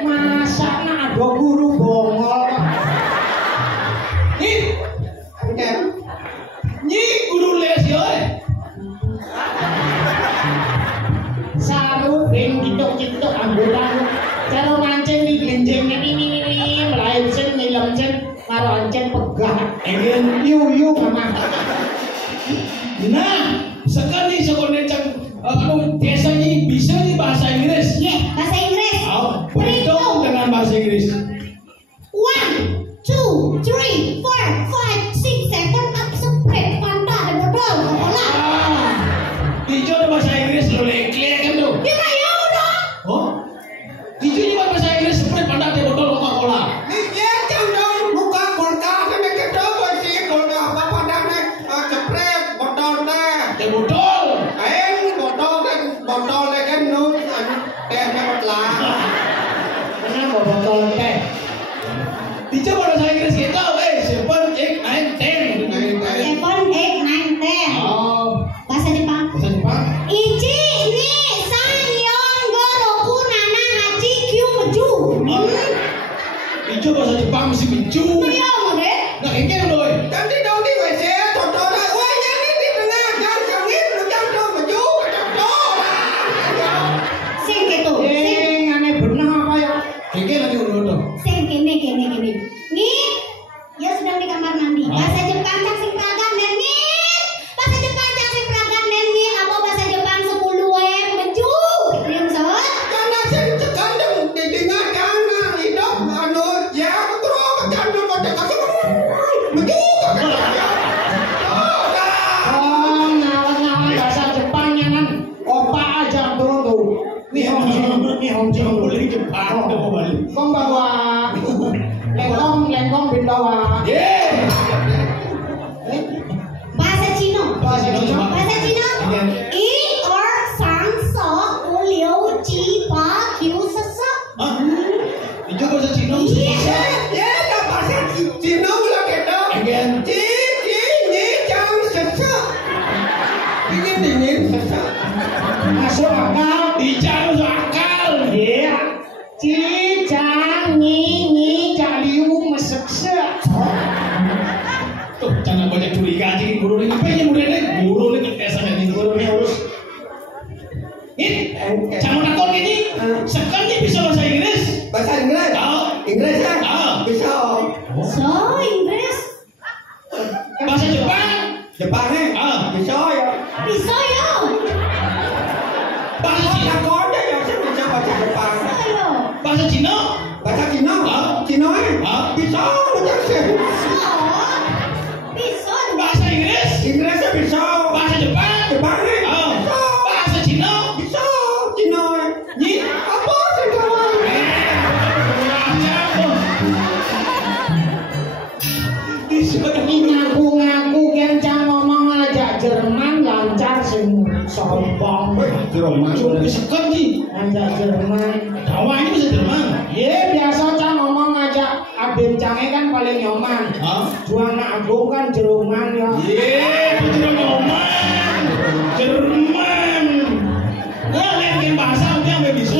Masa nak ada guru bongol. Ini guru les ya. Saru ben kitok anggota. Cara mancing di glenjeng ini melancen nilamcen karo ancen pegah. Egen Yu mama. Nah, sekali sekolah cang biasanya bisa di bahasa Inggris. Bahasa Inggris. Berhitung dengan bahasa Inggris. 1, 2, 3, 4, 5, 6, 7, up, spread, panda, dan botol, kola. Hijau ada bahasa Inggris lo lekle kan tuh. Dia kayak udah. Oh, hijau juga bahasa Inggris seperti pada ada botol Coca-Cola. Nih dia cendong muka kolka kan kita pasti kolka apa padane cepret botol teh. Ada botol. Botol kan nut teh cepet lah. Jepang mesti bencu. Iya, Mare. Nah, ini rồi. Kan đi đâu đi ngoài xe, trò này, ôi nha, đi tengah, jangan kawin, lu jangan coba maju, Sing ketu. aneh benar apa ya? Ini lagi udah. Sing kene. Nih, ya sedang di kamar mandi. Bahasa Jepang cak sing pragan nen nih. Bahasa Jepang cak sing pragan nen nih. Apa bahasa Jepang 10 wae meju. Yang sawat. Karena saya terkadang didengar jangan hidup, anu, ya betul, jangan macam maju. Ngawan bahasa Jepangnya kan, opa aja tuh. Nih Hong boleh Jepang udah mau balik. Konbanwa. Lengkong bin bawah. Bahasa Cina. Bahasa Cina. Bahasa Cina. I or sang so u liu ji ba qiu se se. Hah? Itu bahasa Cina. Ya, dah bahasa Cina pula kita. Again. Ni jam sesak. Dingin sesak. Masuk akal. Bicara masuk akal. Iya. Cicang ni jaliu mesek-sek. Tuh, jangan banyak curiga aja. Guru ini apa yang guru ini kebiasaan ini. Guru ini harus. Ini, jangan takut ini. Sekarang bisa bahasa Inggris. Bahasa Inggris? Inggris ya? Bisa. So Inggris. Bahasa Jepang. Jepang bisa ya. Bisa ya. Bahasa Cina. Kau ada yang saya bisa bahasa Jepang. Bisa ya. Bahasa Cina. Bahasa Cina? Cina bisa macam saya. Bisa. Bisa. Bahasa Inggris. Inggrisnya bisa. Bahasa Jepang. Jepang bisa. Bahasa Cina. Bisa. Cina. Ni. Apa Cina? Ngaku kencang ngomong aja Jerman lancar sing sombong. Jerman. Cuma sekat sih. Aja Jerman. Jawa ini bisa Jerman. Iya biasa cang ngomong aja abim cange kan paling nyoman. Juana Agung kan Jerman ya. Iya, Jerman. Jerman. Nah, lain bahasa udah sampai bisa.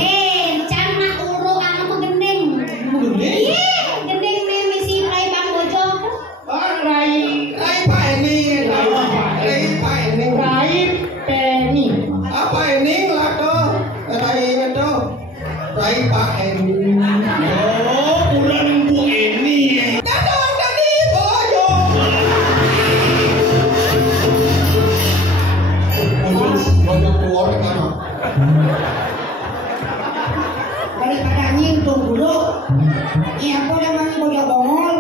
Cana uro anu pegending. Iya, gending ne misi rai Bang Bojo. Rai Pak Eni, Rai Penny. Apa ini lah tuh? Rai itu. Rai Pak Eni. Oh, udah nunggu ini. Datang tadi boyo. Boyo keluar kan? Daripada nyintung dulu, ini apa namanya bodoh bongol.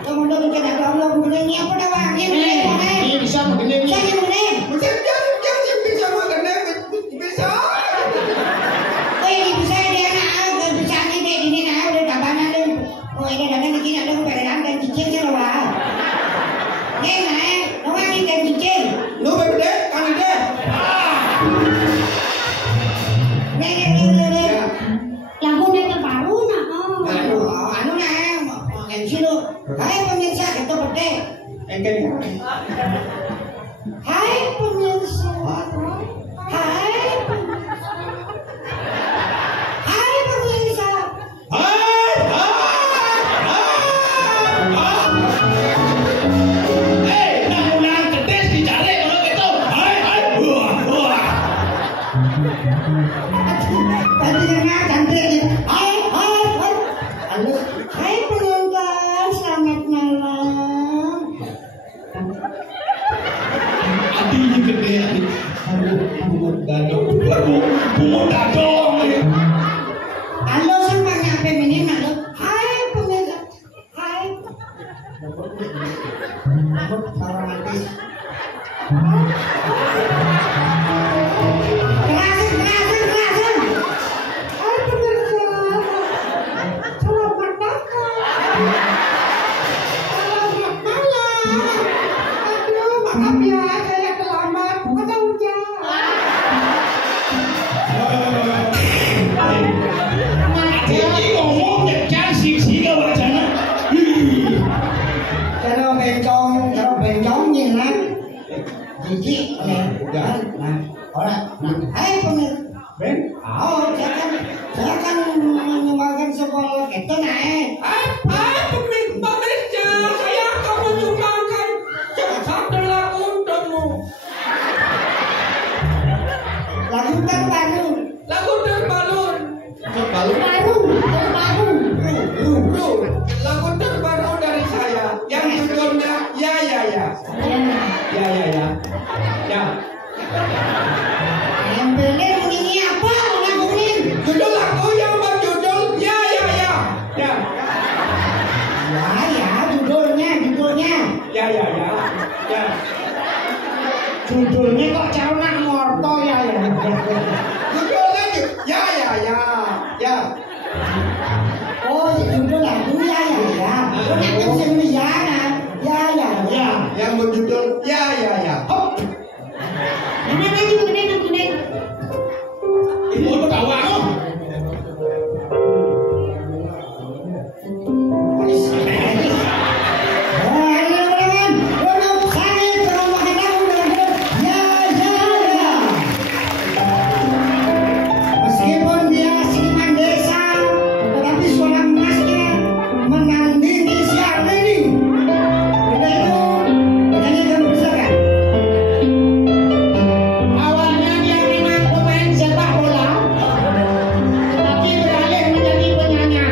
Kemudian kita datang lo kemudian ini apa namanya? Ini bisa begini. Saya kemudian, Jangan bisa makan bisa. oh ini bisa dia nak, bisa ni dia ini nak udah kabanan tu. Oh ini datang di sini ada perbedaan dan cicing sih loh. Ni nak, orang ni dan cicing. Lu berdek, kan dia. Ni. Lagu ne terbaru nak. Anu nak, MC lu. Hai pemirsa, kita berdek. Hai pemirsa. Hai pemirsa. Nang kedes dicari orang itu. Buah. Tadi dengar cantik. Hai. Hai penonton, selamat malam. Yang sing ya kan. Ya. Yang berjudul ya. Hop. Nang kuning. Ibu ketawa loh. Awalnya dia memang pemain sepak bola, tapi beralih menjadi penyanyi.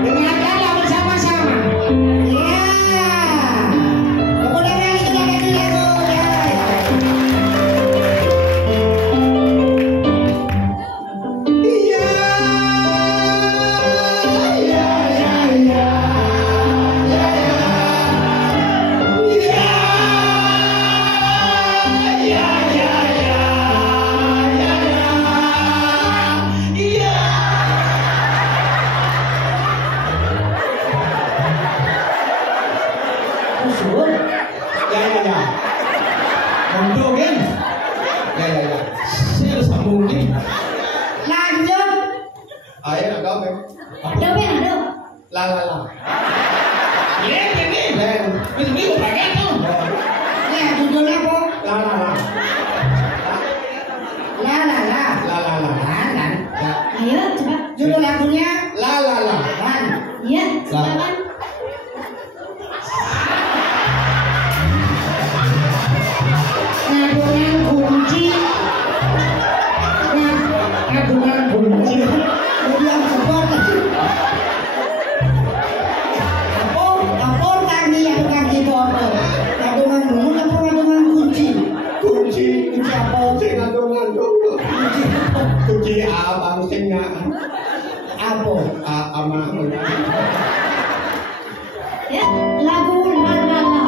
Dengarkanlah bersama-sama. Ya. Untuk kan? Ya. Saya harus sambung nih. Lanjut. Ayo kau kan. Aduh. La. Ya, ini. Ini berangkat tuh. Ya, judulnya apa? La. Ayo cepat. Judul lagunya La. Lan. Iya, silakan. Agungan kunci. Kemudian sebut apa kami yang kaki foto. Gadungan mungun apa gadungan kunci? Kunci apa? sing agungan dulu. Kunci abang sing Apa? ama. Ya, lagu La.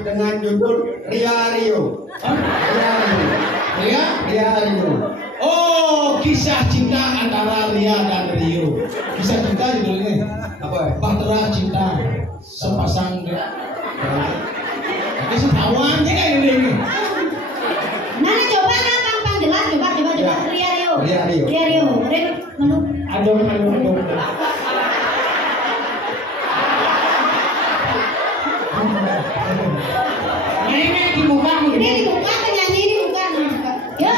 Dengan judul Rio. Rio. Oh, kisah cinta antara Ria dan Rio. Kisah cinta judulnya Apa? Bahtera Cinta Sepasang. Ini setahuan aja ini. Nah, coba Kang jelas coba. Rio. Menu. Aduh. Ini dibuka penyanyi ini bukan. Ya.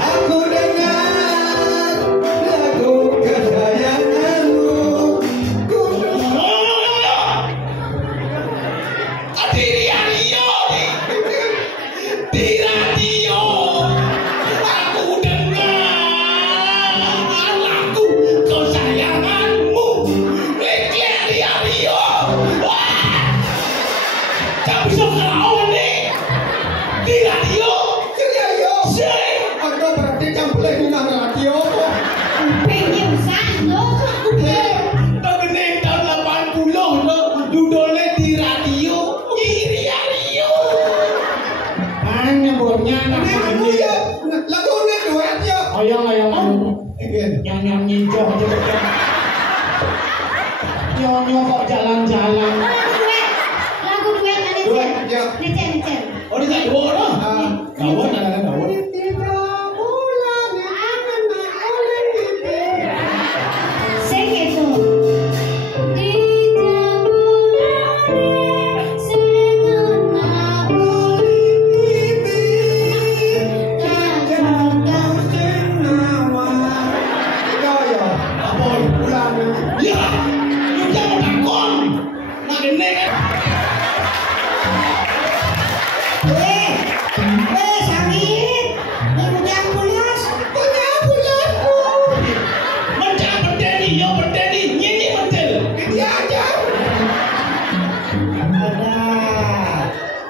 Aku dengar lagu kesayanganmu. Di radio aku dengar lagu kesayanganmu. Rio. Tak bisa kelawan nih. Di radio. Aku berarti kamu boleh dengar radio kok. Pengen sana. Tahun 80 judulnya di radio. Rio. lagunya anak Lagu ya, lagu ini duet ya. nyanyi jauh nyonya kok jalan-jalan. Lagu duet ada Duet, ya. Necen. Oh, ini tak dua orang. Kawan, ada kawan. Sing itu. Ya, lu jangan takon. Nak kene kan. Sakit. Punya pulas. Macam berdeni, yo berdeni, nyanyi betul. Dia aja. Ada.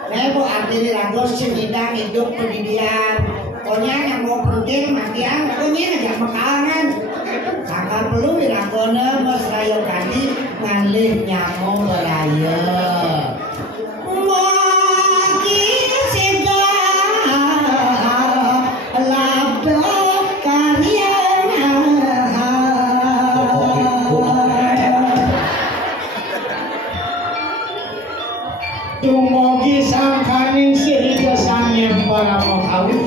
Saya mau arti lagu sedang hidup pendidikan. Pokoknya yang mau pergi matian, pokoknya yang makanan. Kakak perlu dilakoni mas raya ganti ngalih nyamuk beraya. Mungkin sedang labda karya. Tumugi sangkaning sirga sanyang para mengkawin.